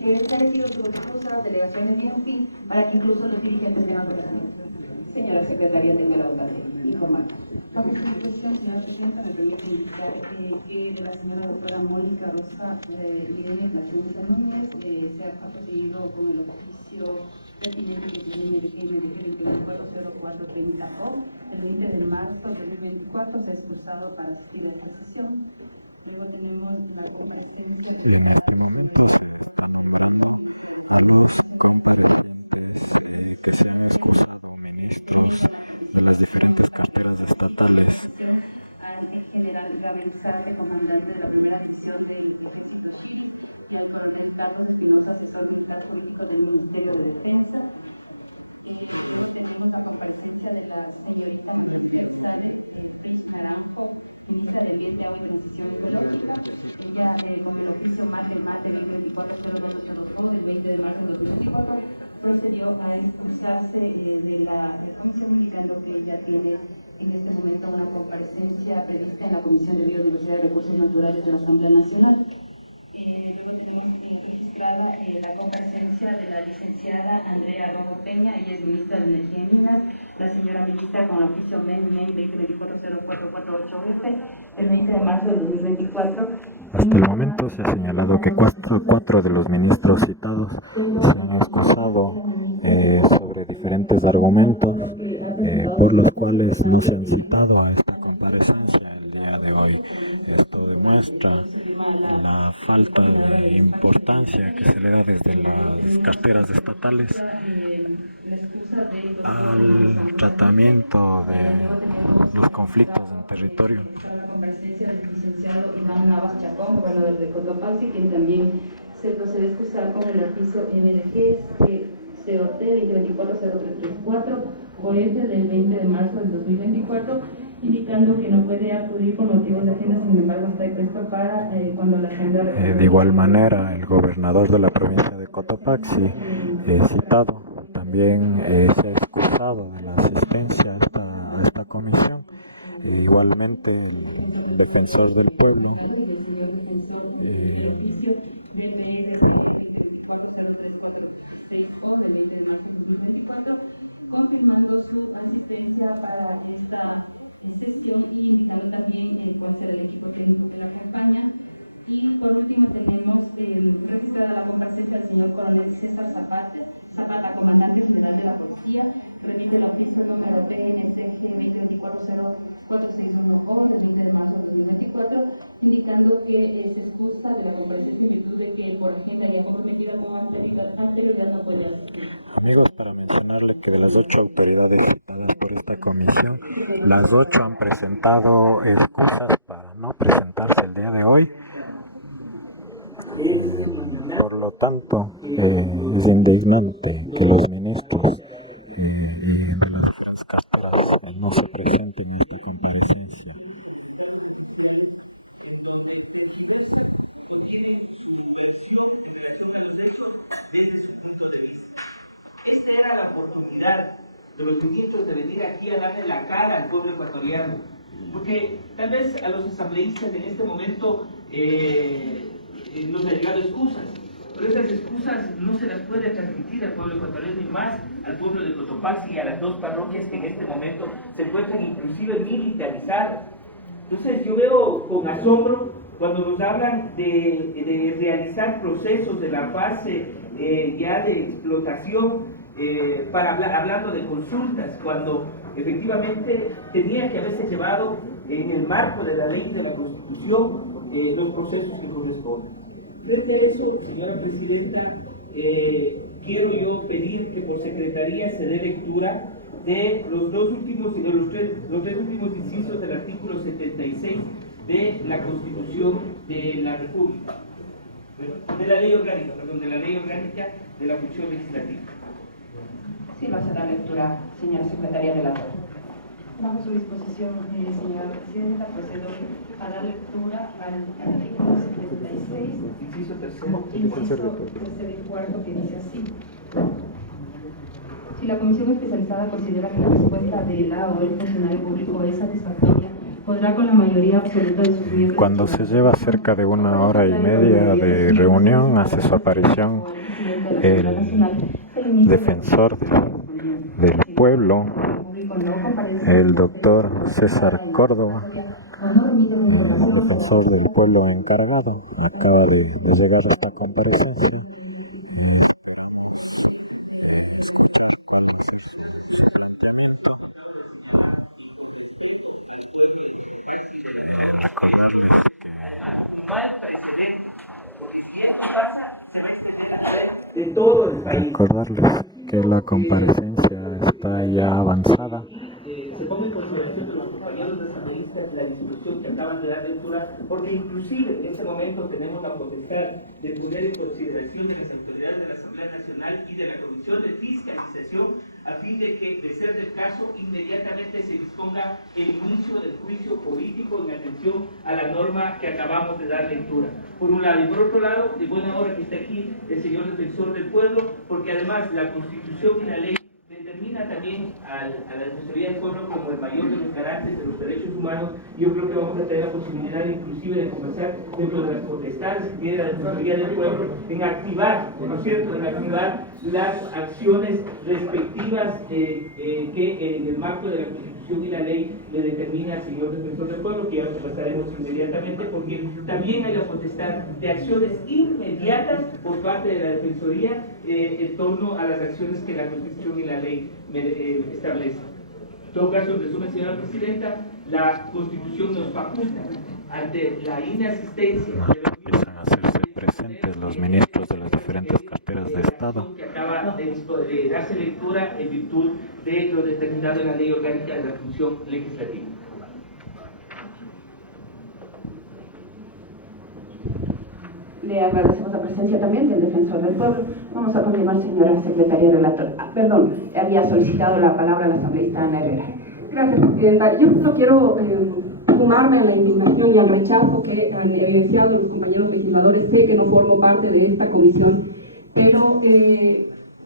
establecidos sus excusas, delegaciones y en fin, para que incluso los dirigentes tengan presentes. Señora secretaria, tenga la bondad de informar. Bajo su disposición, señora presidenta, me permite indicar que de la señora doctora Mónica Rosa Irene Plasencia Núñez se ha procedido con el oficio pertinente que tiene MDG 240430O. El 20 de marzo de 2024 se ha expulsado para asistir a esta sesión. Luego tenemos la comparecencia. Y en este momento se está nombrando a los comparecientes que se han excusado ministros de las diferentes carteras estatales. Al general Gabriel Sarte, comandante de la primera sección del Ejército de Chile, al coronel Carlos Espinosa, asesor militar político del Ministerio de Defensa. Tenemos la comparecencia de la señorita Mercedes Sáenz Naranjo, ministra de Ambiente, Agua y Transición Ecológica. Ella, con el oficio mate 2024-0282 del 20 de marzo de 2024, procedió a expulsarse de la comisión, indicando que ella tiene en este momento una comparecencia prevista en la Comisión de Biodiversidad y Recursos Naturales de la Asamblea Nacional. Tenemos registrada la comparecencia de la licenciada Andrea Rojo Peña, ella es ministra de Energía y Minas, la señora ministra con oficio MEN 2024-0448F del 20 de marzo de 2024. Hasta el momento se ha señalado que cuatro de los ministros citados se han excusado sobre diferentes argumentos por los cuales no se han citado a esta comparecencia el día de hoy. Esto demuestra la falta de importancia que se le da desde las carteras estatales al tratamiento de los conflictos en territorio. La comparecencia del licenciado Iván Navas Chacón, gobernador de Cotopaxi, quien también se procede a excusar con el oficio MDG COT 2024-0334 por este del 20 de marzo del 2024, indicando que no puede acudir por motivos de agenda, sin embargo está dispuesto para cuando la agenda... De igual manera, el gobernador de la provincia de Cotopaxi, citado, también se ha excusado de la asistencia a esta comisión. Igualmente, el defensor del pueblo, confirmando su asistencia para esta sesión y indicando también el puesto del equipo técnico de la campaña. Y por último tenemos registrada la comparecencia del señor coronel César Zapata, comandante general de la policía, remite el oficio número PNCG 2024-0461O del 20 de marzo de 2024, indicando que se excusa de la comparecencia en virtud de que por agenda ya comprometida con anterioridad no puede asistir. Amigos, para mencionarle que de las 8 autoridades citadas por esta comisión, las 8 han presentado excusas para no presentarse el día de hoy. Por lo tanto, es indignante que los ministros de las diferentes carteras no se presenten en esta comparecencia. Esta era la oportunidad de los ministros de venir aquí a darle la cara al pueblo ecuatoriano, porque tal vez a los asambleístas en este momento nos han llegado excusas, pero esas excusas no se las puede transmitir al pueblo ecuatoriano y más al pueblo de Cotopaxi y a las 2 parroquias que en este momento se encuentran inclusive militarizadas. Entonces yo veo con asombro cuando nos hablan de realizar procesos de la fase ya de explotación, hablando de consultas, cuando efectivamente tenía que haberse llevado en el marco de la ley de la Constitución los procesos que corresponden. Frente a eso, señora Presidenta, quiero yo pedir que por Secretaría se dé lectura de los tres últimos incisos del artículo 76 de la Constitución de la República, de la ley orgánica de la función legislativa. Sí, va a ser la lectura, señora secretaria relatora. Bajo su disposición, señora presidenta, procedo a dar lectura al artículo 76, inciso tercero y cuarto, que dice así. Si la comisión especializada considera que la respuesta de la o el funcionario público es satisfactoria, podrá con la mayoría absoluta de sus miembros... Cuando se lleva cerca de 1 hora y media de reunión, hace su aparición el defensor del pueblo, el doctor César Córdoba, defensor del pueblo encargado, acaba de llegar a esta comparecencia. De todo el país. Recordarles que la comparecencia está ya avanzada. Se ponga en consideración de los compañeros de asambleístas la discusión que acaban de dar lectura, porque inclusive en este momento tenemos la potestad de poner en consideración de las autoridades de la Asamblea Nacional y de la Comisión de Fiscalización, a fin de que, de ser del caso, inmediatamente se disponga el inicio del juicio político en atención a la norma que acabamos de dar lectura. Por un lado, y por otro lado, de buena hora que está aquí el señor defensor del pueblo, porque además la Constitución y la ley determina también a la Defensoría del Pueblo como el mayor de los garantes de los derechos humanos. Yo creo que vamos a tener la posibilidad inclusive de conversar dentro de las potestades que tiene la Defensoría del Pueblo en activar, ¿no es cierto?, en activar las acciones respectivas que en el marco de la Constitución y la ley le determina al señor defensor del pueblo, que ya lo conversaremos inmediatamente, porque también hay la potestad de acciones inmediatas por parte de la Defensoría en torno a las acciones que la Constitución y la ley establecen. En todo caso, en resumen, señora Presidenta, la Constitución nos faculta ante la inasistencia Empiezan a hacerse presentes los ministros de las diferentes carteras de Estado. Que acaba de darse lectura en virtud de lo determinado en la Ley Orgánica de la Función Legislativa. Le agradecemos la presencia también del defensor del pueblo. Vamos a continuar, señora secretaria relatora. Había solicitado la palabra la asambleísta Ana Herrera. Gracias, Presidenta. Yo no quiero sumarme a la indignación y al rechazo que han evidenciado los compañeros legisladores. Sé que no formo parte de esta comisión, pero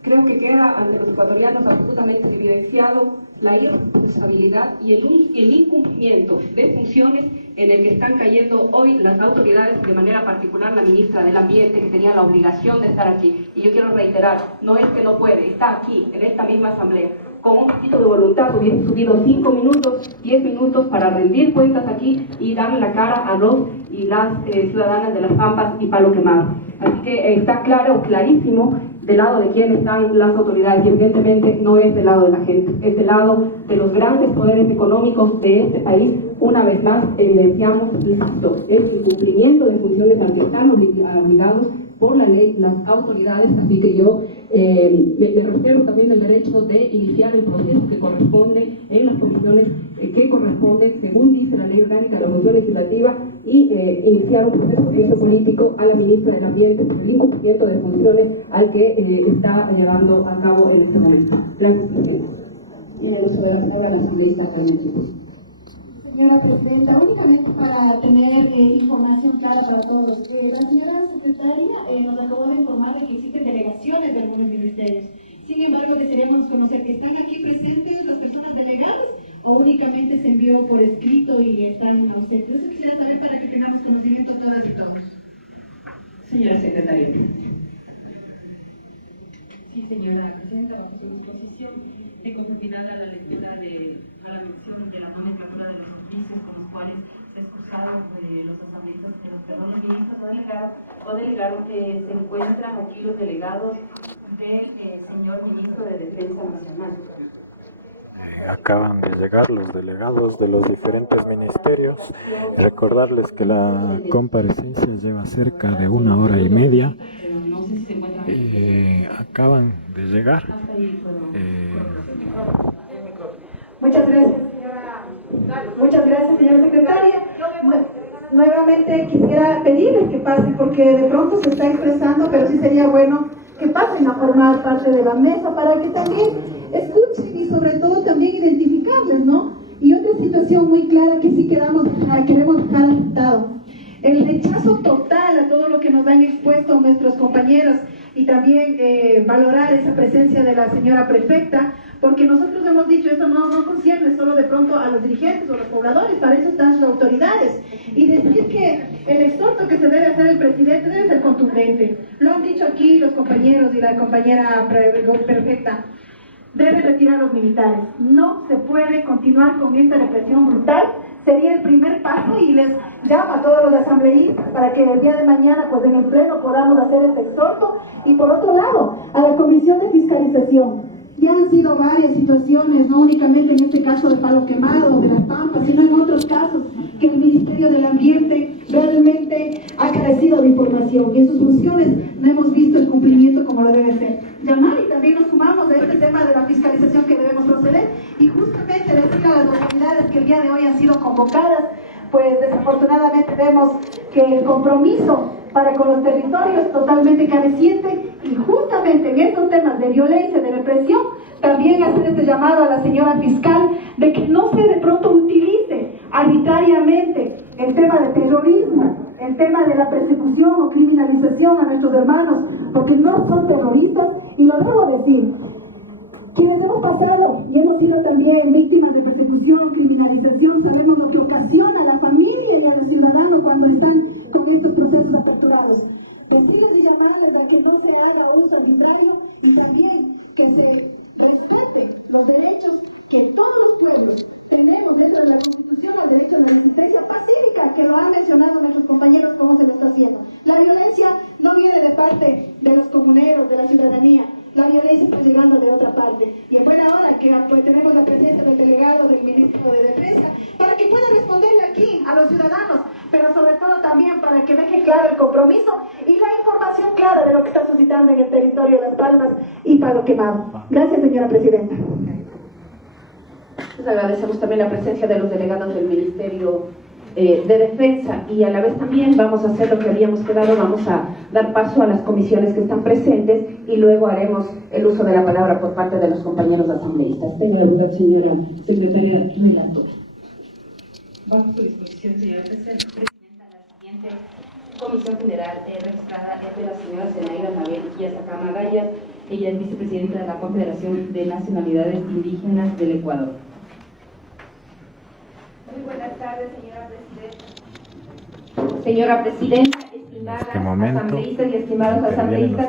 creo que queda ante los ecuatorianos absolutamente evidenciado la irresponsabilidad y el incumplimiento de funciones en el que están cayendo hoy las autoridades, de manera particular la ministra del Ambiente, que tenía la obligación de estar aquí. Y yo quiero reiterar, no es que no puede, está aquí, en esta misma asamblea. Con un poquito de voluntad hubiese subido 5 minutos, 10 minutos para rendir cuentas aquí y darle la cara a los y las ciudadanas de Las Pampas y Palo Quemado. Así que está claro, clarísimo, del lado de quién están las autoridades, y evidentemente no es del lado de la gente, es del lado de los grandes poderes económicos de este país. Una vez más evidenciamos, insisto, el incumplimiento de funciones al que están obligados por la ley las autoridades, así que yo me refiero también al derecho de iniciar el proceso que corresponde en las comisiones que corresponden, según dice la ley orgánica de la función legislativa, y iniciar un proceso de juicio político a la ministra del Ambiente por el incumplimiento de funciones al que está llevando a cabo en este momento. Gracias, Presidenta. En el uso de la palabra la asambleísta Carmen Tipo. Señora Presidenta, únicamente para tener información clara para todos. La señora secretaria nos acabó de informar de que existen delegaciones de algunos ministerios. Sin embargo, desearíamos conocer que están aquí presentes las personas delegadas o únicamente se envió por escrito y están ausentes. Eso quisiera saber para que tengamos conocimiento todas y todos. Señora secretaria. Sí, señora Presidenta, bajo su disposición, de conformidad a la lectura a la mención de la nomenclatura de los oficios con los cuales se excusaron los asambleístas, los ministros o delegados que se encuentran aquí los delegados del señor ministro de Defensa Nacional. Acaban de llegar los delegados de los diferentes ministerios. Recordarles que la comparecencia lleva cerca de 1 hora y media. Acaban de llegar. Muchas gracias, señora. Muchas gracias, señora secretaria. Nuevamente quisiera pedirles que pasen, porque de pronto se está expresando, pero sí sería bueno que pasen a formar parte de la mesa para que también escuchen y sobre todo también identificarles, ¿no? Y otra situación muy clara que sí queremos dejar aceptado: el rechazo total a todo lo que nos han expuesto nuestros compañeros, y también valorar esa presencia de la señora prefecta, porque nosotros hemos dicho, esto no concierne solo de pronto a los dirigentes o los pobladores, para eso están sus autoridades, y decir que el exhorto que se debe hacer el presidente debe ser contundente. Lo han dicho aquí los compañeros y la compañera prefecta. deben retirar a los militares. No se puede continuar con esta represión brutal. Sería el primer paso y les llamo a todos los asambleístas para que el día de mañana, pues en el pleno, podamos hacer este exhorto. Y por otro lado, a la Comisión de Fiscalización. Ya han sido varias situaciones, no únicamente en este caso de Palo Quemado, de Las Pampas, sino en otros casos que el Ministerio del Ambiente realmente ha carecido de información y en sus funciones no hemos visto el cumplimiento como lo debe ser. Llamar y también nos sumamos a este tema de la fiscalización que debemos proceder y justamente decir a las autoridades que el día de hoy han sido convocadas, pues desafortunadamente vemos que el compromiso para con los territorios es totalmente careciente y justamente en estos temas de violencia, de represión, también hacer este llamado a la señora fiscal de que no se de pronto utilice arbitrariamente el tema de terrorismo, el tema de la persecución o criminalización a nuestros hermanos, porque no son terroristas y lo debo decir. Quienes hemos pasado y hemos sido también víctimas de persecución, criminalización, sabemos lo que ocasiona a la familia y a los ciudadanos cuando están con estos procesos aperturados. Decirles y llamarles a que no se haga uso arbitrario y también que se respete los derechos que todos los pueblos tenemos dentro de la Constitución, el derecho a la resistencia pacífica, que lo han mencionado nuestros compañeros cómo se lo está haciendo. La violencia no viene de parte de los comuneros, de la ciudadanía. La violencia está llegando de otra parte. Y en buena hora que pues, tenemos la presencia del delegado del Ministro de Defensa para que pueda responderle aquí a los ciudadanos, pero sobre todo también para que deje claro el compromiso y la información clara de lo que está suscitando en el territorio de Las Palmas y Palo Quemado. Gracias, señora Presidenta. Les agradecemos también la presencia de los delegados del Ministerio de Defensa y a la vez también vamos a hacer lo que habíamos quedado, vamos a dar paso a las comisiones que están presentes y luego haremos el uso de la palabra por parte de los compañeros asambleístas. Tengo la verdad, señora secretaria Relator. Bajo su disposición, señora Presidenta, la siguiente Comisión General registrada es de la señora Zenaida Mabel Yazcama Gayas. Ella es vicepresidenta de la Confederación de Nacionalidades Indígenas del Ecuador. Muy buenas tardes, señora Presidenta. Señora Presidenta, estimadas asambleístas y estimados asambleístas,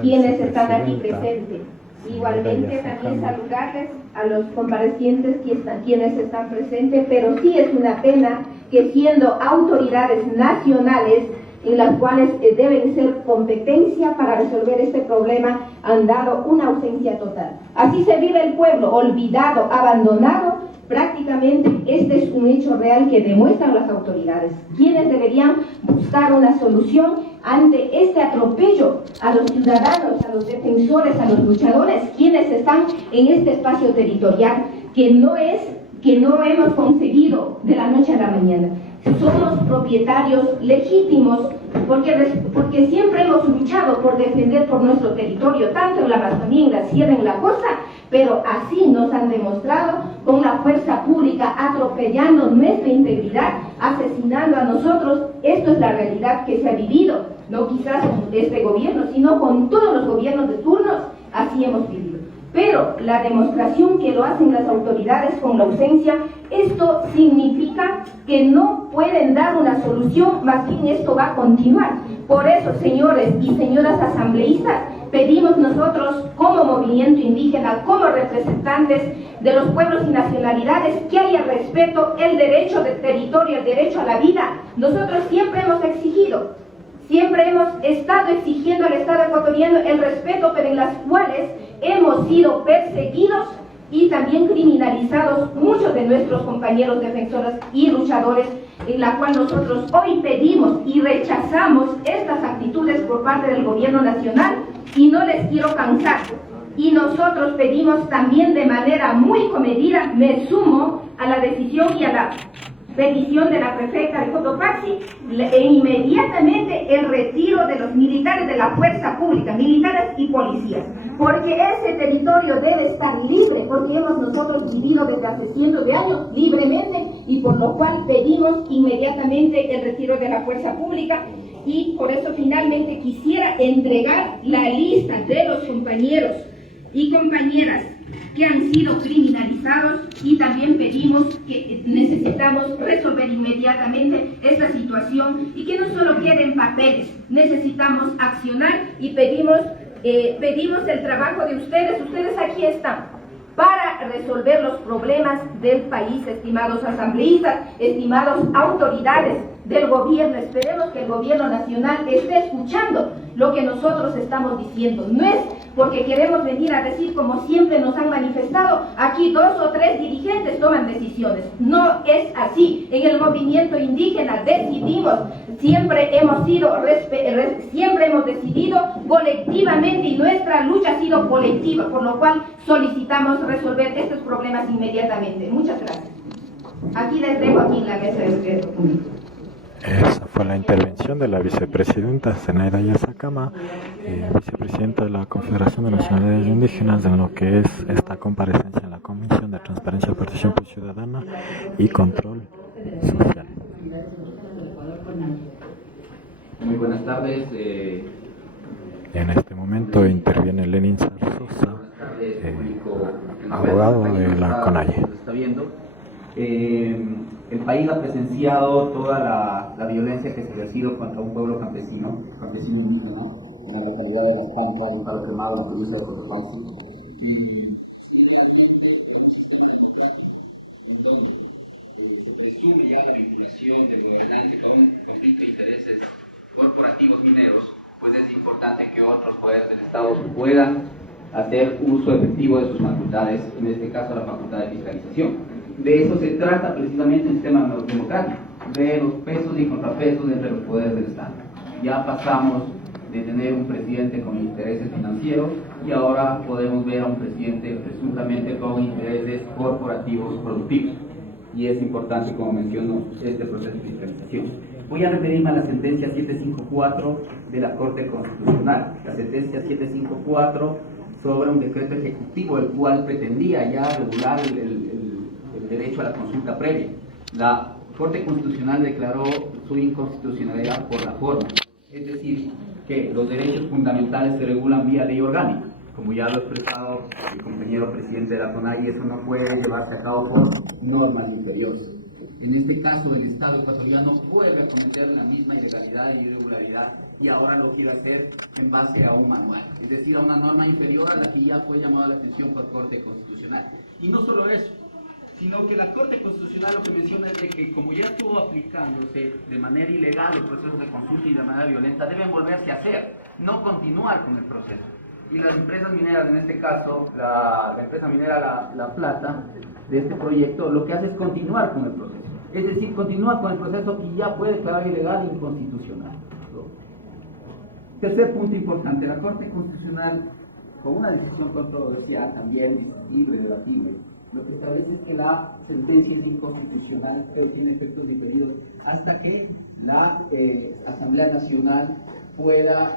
quienes están aquí presentes. Igualmente también saludarles a los comparecientes quienes están presentes, pero sí es una pena que siendo autoridades nacionales en las cuales deben ser competencia para resolver este problema, han dado una ausencia total. Así se vive el pueblo, olvidado, abandonado. Prácticamente este es un hecho real que demuestran las autoridades, quienes deberían buscar una solución ante este atropello a los ciudadanos, a los defensores, a los luchadores, quienes están en este espacio territorial que no hemos conseguido de la noche a la mañana. Somos propietarios legítimos porque siempre hemos luchado por defender por nuestro territorio, tanto en la Amazonía, en la sierra, en la costa, pero así nos han demostrado con la fuerza pública atropellando nuestra integridad, asesinando a nosotros. Esto es la realidad que se ha vivido, no quizás con este gobierno, sino con todos los gobiernos de turnos, así hemos vivido. Pero la demostración que lo hacen las autoridades con la ausencia, esto significa que no pueden dar una solución, más bien esto va a continuar. Por eso, señores y señoras asambleístas, pedimos nosotros como movimiento indígena, como representantes de los pueblos y nacionalidades, que haya respeto, el derecho del territorio, el derecho a la vida. Nosotros siempre hemos exigido, siempre hemos estado exigiendo al Estado ecuatoriano el respeto, pero en las cuales hemos sido perseguidos y también criminalizados muchos de nuestros compañeros defensores y luchadores, en la cual nosotros hoy pedimos y rechazamos estas actitudes por parte del gobierno nacional y no les quiero cansar. Y nosotros pedimos también de manera muy comedida, me sumo a la decisión y a la petición de la prefecta de Cotopaxi, inmediatamente el retiro de los militares de la fuerza pública, militares y policías, porque ese territorio debe estar libre, porque hemos nosotros vivido desde hace cientos de años libremente y por lo cual pedimos inmediatamente el retiro de la fuerza pública. Y por eso finalmente quisiera entregar la lista de los compañeros y compañeras que han sido criminalizados y también pedimos que necesitamos resolver inmediatamente esta situación y que no solo queden papeles, necesitamos accionar y pedimos pedimos el trabajo de ustedes. Ustedes aquí están para resolver los problemas del país, estimados asambleístas, estimados autoridades del gobierno. Esperemos que el gobierno nacional esté escuchando lo que nosotros estamos diciendo. No es porque queremos venir a decir, como siempre nos han manifestado, aquí 2 o 3 dirigentes toman decisiones. No es así. En el movimiento indígena decidimos, siempre hemos decidido colectivamente y nuestra lucha ha sido colectiva, por lo cual solicitamos resolver estos problemas inmediatamente. Muchas gracias. Aquí les dejo aquí en la mesa de documento. Esa fue la intervención de la vicepresidenta Zenaida Yasacama, vicepresidenta de la Confederación de Nacionalidades Indígenas, en lo que es esta comparecencia en la Comisión de Transparencia, Participación Ciudadana y Control Social. Muy buenas tardes. En este momento interviene Lenin Zarzosa, abogado de la CONAIE. Está viendo. El país ha presenciado toda la violencia que se ha ejercido contra un pueblo campesino indígena, en la localidad de Las Pampas, en Palo Quemado, en la provincia de Cotopaxi. Y realmente un sistema democrático en donde se presume ya la vinculación del gobernante con un conflicto de intereses corporativos mineros, pues es importante que otros poderes del Estado puedan hacer uso efectivo de sus facultades, en este caso la facultad de fiscalización. De eso se trata precisamente el sistema democrático, de los pesos y contrapesos entre los poderes del Estado. Ya pasamos de tener un presidente con intereses financieros y ahora podemos ver a un presidente presuntamente con intereses corporativos productivos. Y es importante, como menciono, este proceso de fiscalización. Voy a referirme a la sentencia 754 de la Corte Constitucional. La sentencia 754 sobre un decreto ejecutivo, el cual pretendía ya regular el derecho a la consulta previa. La Corte Constitucional declaró su inconstitucionalidad por la forma, es decir, que los derechos fundamentales se regulan vía ley orgánica. Como ya lo ha expresado el compañero presidente de la CONAIE, eso no puede llevarse a cabo por normas inferiores. En este caso, el Estado ecuatoriano vuelve a cometer la misma ilegalidad e irregularidad y ahora lo quiere hacer en base a un manual, es decir, a una norma inferior a la que ya fue llamada la atención por Corte Constitucional. Y no solo eso, sino que la Corte Constitucional lo que menciona es de que como ya estuvo aplicándose de manera ilegal el proceso de consulta y de manera violenta, deben volverse a hacer, no continuar con el proceso. Y las empresas mineras, en este caso, la empresa minera La Plata, de este proyecto, lo que hace es continuar con el proceso. Es decir, continúa con el proceso que ya fue declarado ilegal e inconstitucional. Tercer punto importante, la Corte Constitucional, con una decisión controversial, también discutible, debatible, lo que establece es que la sentencia es inconstitucional, pero tiene efectos diferidos hasta que la Asamblea Nacional pueda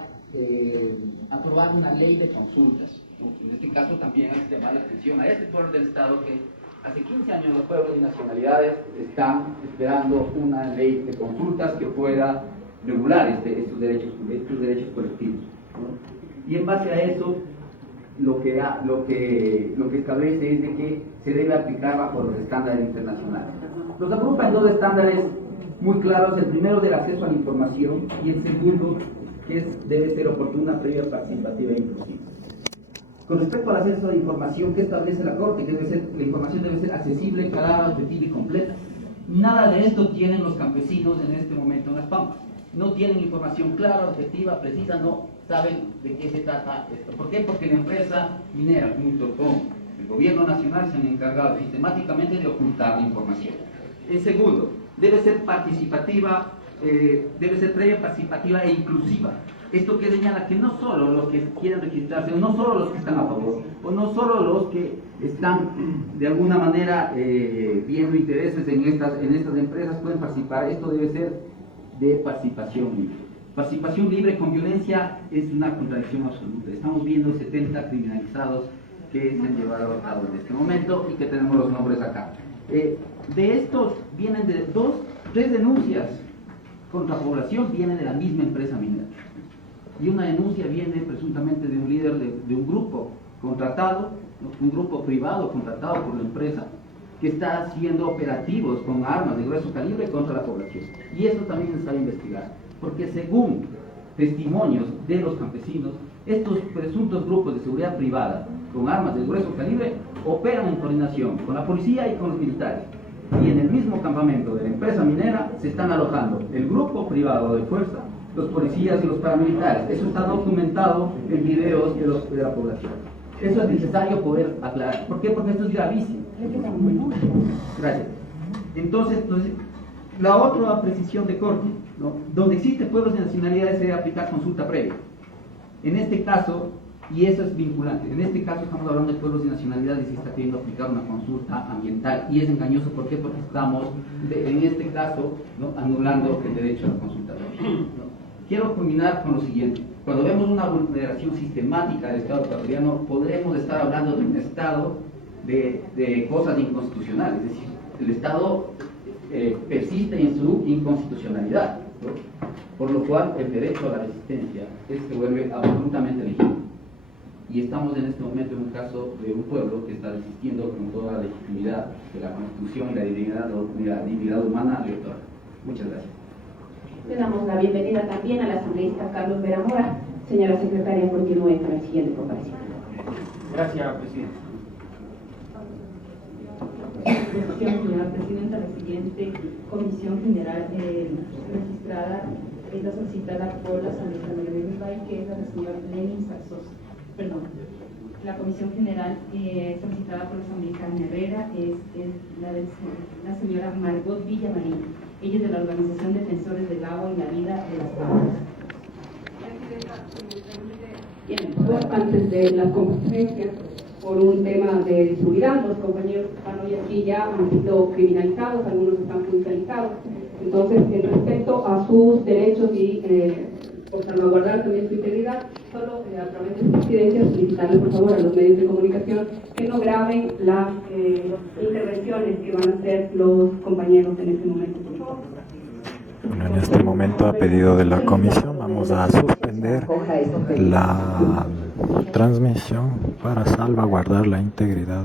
aprobar una ley de consultas. En este caso también hay que llamar la atención a este pueblo del Estado que hace 15 años los pueblos y nacionalidades están esperando una ley de consultas que pueda regular estos derechos colectivos, ¿no? Y en base a eso, lo que establece es de que se debe aplicar bajo los estándares internacionales. Los agrupa en 2 estándares muy claros: el primero del acceso a la información y el segundo que debe ser oportuna, previa, participativa e inclusiva. Con respecto al acceso a la información, ¿qué establece la Corte? Que la información debe ser accesible, clara, objetiva y completa. Nada de esto tienen los campesinos en este momento en Las Pampas. No tienen información clara, objetiva, precisa, no saben de qué se trata esto. ¿Por qué? Porque la empresa minera, junto con el gobierno nacional, se han encargado sistemáticamente de ocultar la información. El segundo, debe ser participativa, debe ser previa, participativa e inclusiva. Esto que señala que no solo los que quieren registrarse, o no solo los que están a favor, o no solo los que están de alguna manera viendo intereses en estas empresas pueden participar. Esto debe ser de participación libre. Participación libre con violencia es una contradicción absoluta. Estamos viendo 70 criminalizados que se han llevado a cabo en este momento y que tenemos los nombres acá. De estos vienen de 3 denuncias contra población, vienen de la misma empresa minera. Y una denuncia viene presuntamente de un líder de un grupo contratado, un grupo privado contratado por la empresa, que está haciendo operativos con armas de grueso calibre contra la población. Y eso también está a investigar, porque según testimonios de los campesinos, Estos presuntos grupos de seguridad privada con armas de grueso calibre operan en coordinación con la policía y con los militares. Y en el mismo campamento de la empresa minera se están alojando el grupo privado de fuerza, los policías y los paramilitares. Eso está documentado en videos de la población. Eso es necesario poder aclarar. ¿Por qué? Porque esto es gravísimo. Gracias. Entonces la otra precisión de corte, ¿no? Donde existen pueblos de nacionalidades se debe aplicar consulta previa. En este caso, y eso es vinculante, en este caso estamos hablando de pueblos de nacionalidades y se está queriendo aplicar una consulta ambiental, y es engañoso. ¿Por qué? Porque estamos, en este caso, ¿no?, anulando el derecho a la consulta previa, ¿no? Quiero culminar con lo siguiente. Cuando vemos una vulneración sistemática del Estado ecuatoriano, podremos estar hablando de un Estado de cosas inconstitucionales. Es decir, el Estado persiste en su inconstitucionalidad, ¿no? Por lo cual el derecho a la resistencia se vuelve absolutamente legítimo. Y estamos en este momento en un caso de un pueblo que está resistiendo con toda la legitimidad de la Constitución y la dignidad humana y otorga. Muchas gracias. Le damos la bienvenida también al asambleísta Carlos Vera Mora. Señora secretaria, continúe para el siguiente compareciente. Gracias, presidente. Señora Presidenta, la siguiente comisión general registrada es la solicitada por la asambleísta María de Uruguay, que es la del señor Lenin Saxos. Perdón. La comisión general solicitada por la asambleísta Ana Herrera es la de la señora Margot Villamarín. Ella es de la Organización Defensores del Agua y la Vida de las Aguas. Bien, antes de las comparecencias, por un tema de seguridad, los compañeros que están hoy aquí ya han sido criminalizados, algunos están judicializados. Entonces, en respecto a sus derechos y por salvaguardar también su integridad, solo a través de su presidencia solicitarle por favor a los medios de comunicación que no graben las intervenciones que van a hacer los compañeros en este momento, por favor. Bueno, en este momento, a pedido de la comisión, vamos a suspender la transmisión para salvaguardar la integridad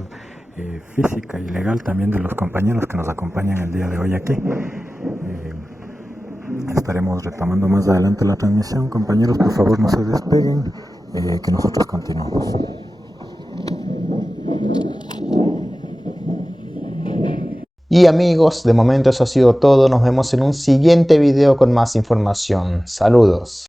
física y legal también de los compañeros que nos acompañan el día de hoy aquí. Estaremos retomando más adelante la transmisión. Compañeros, por favor no se despeguen, que nosotros continuamos. Y amigos, de momento eso ha sido todo. Nos vemos en un siguiente video con más información. Saludos.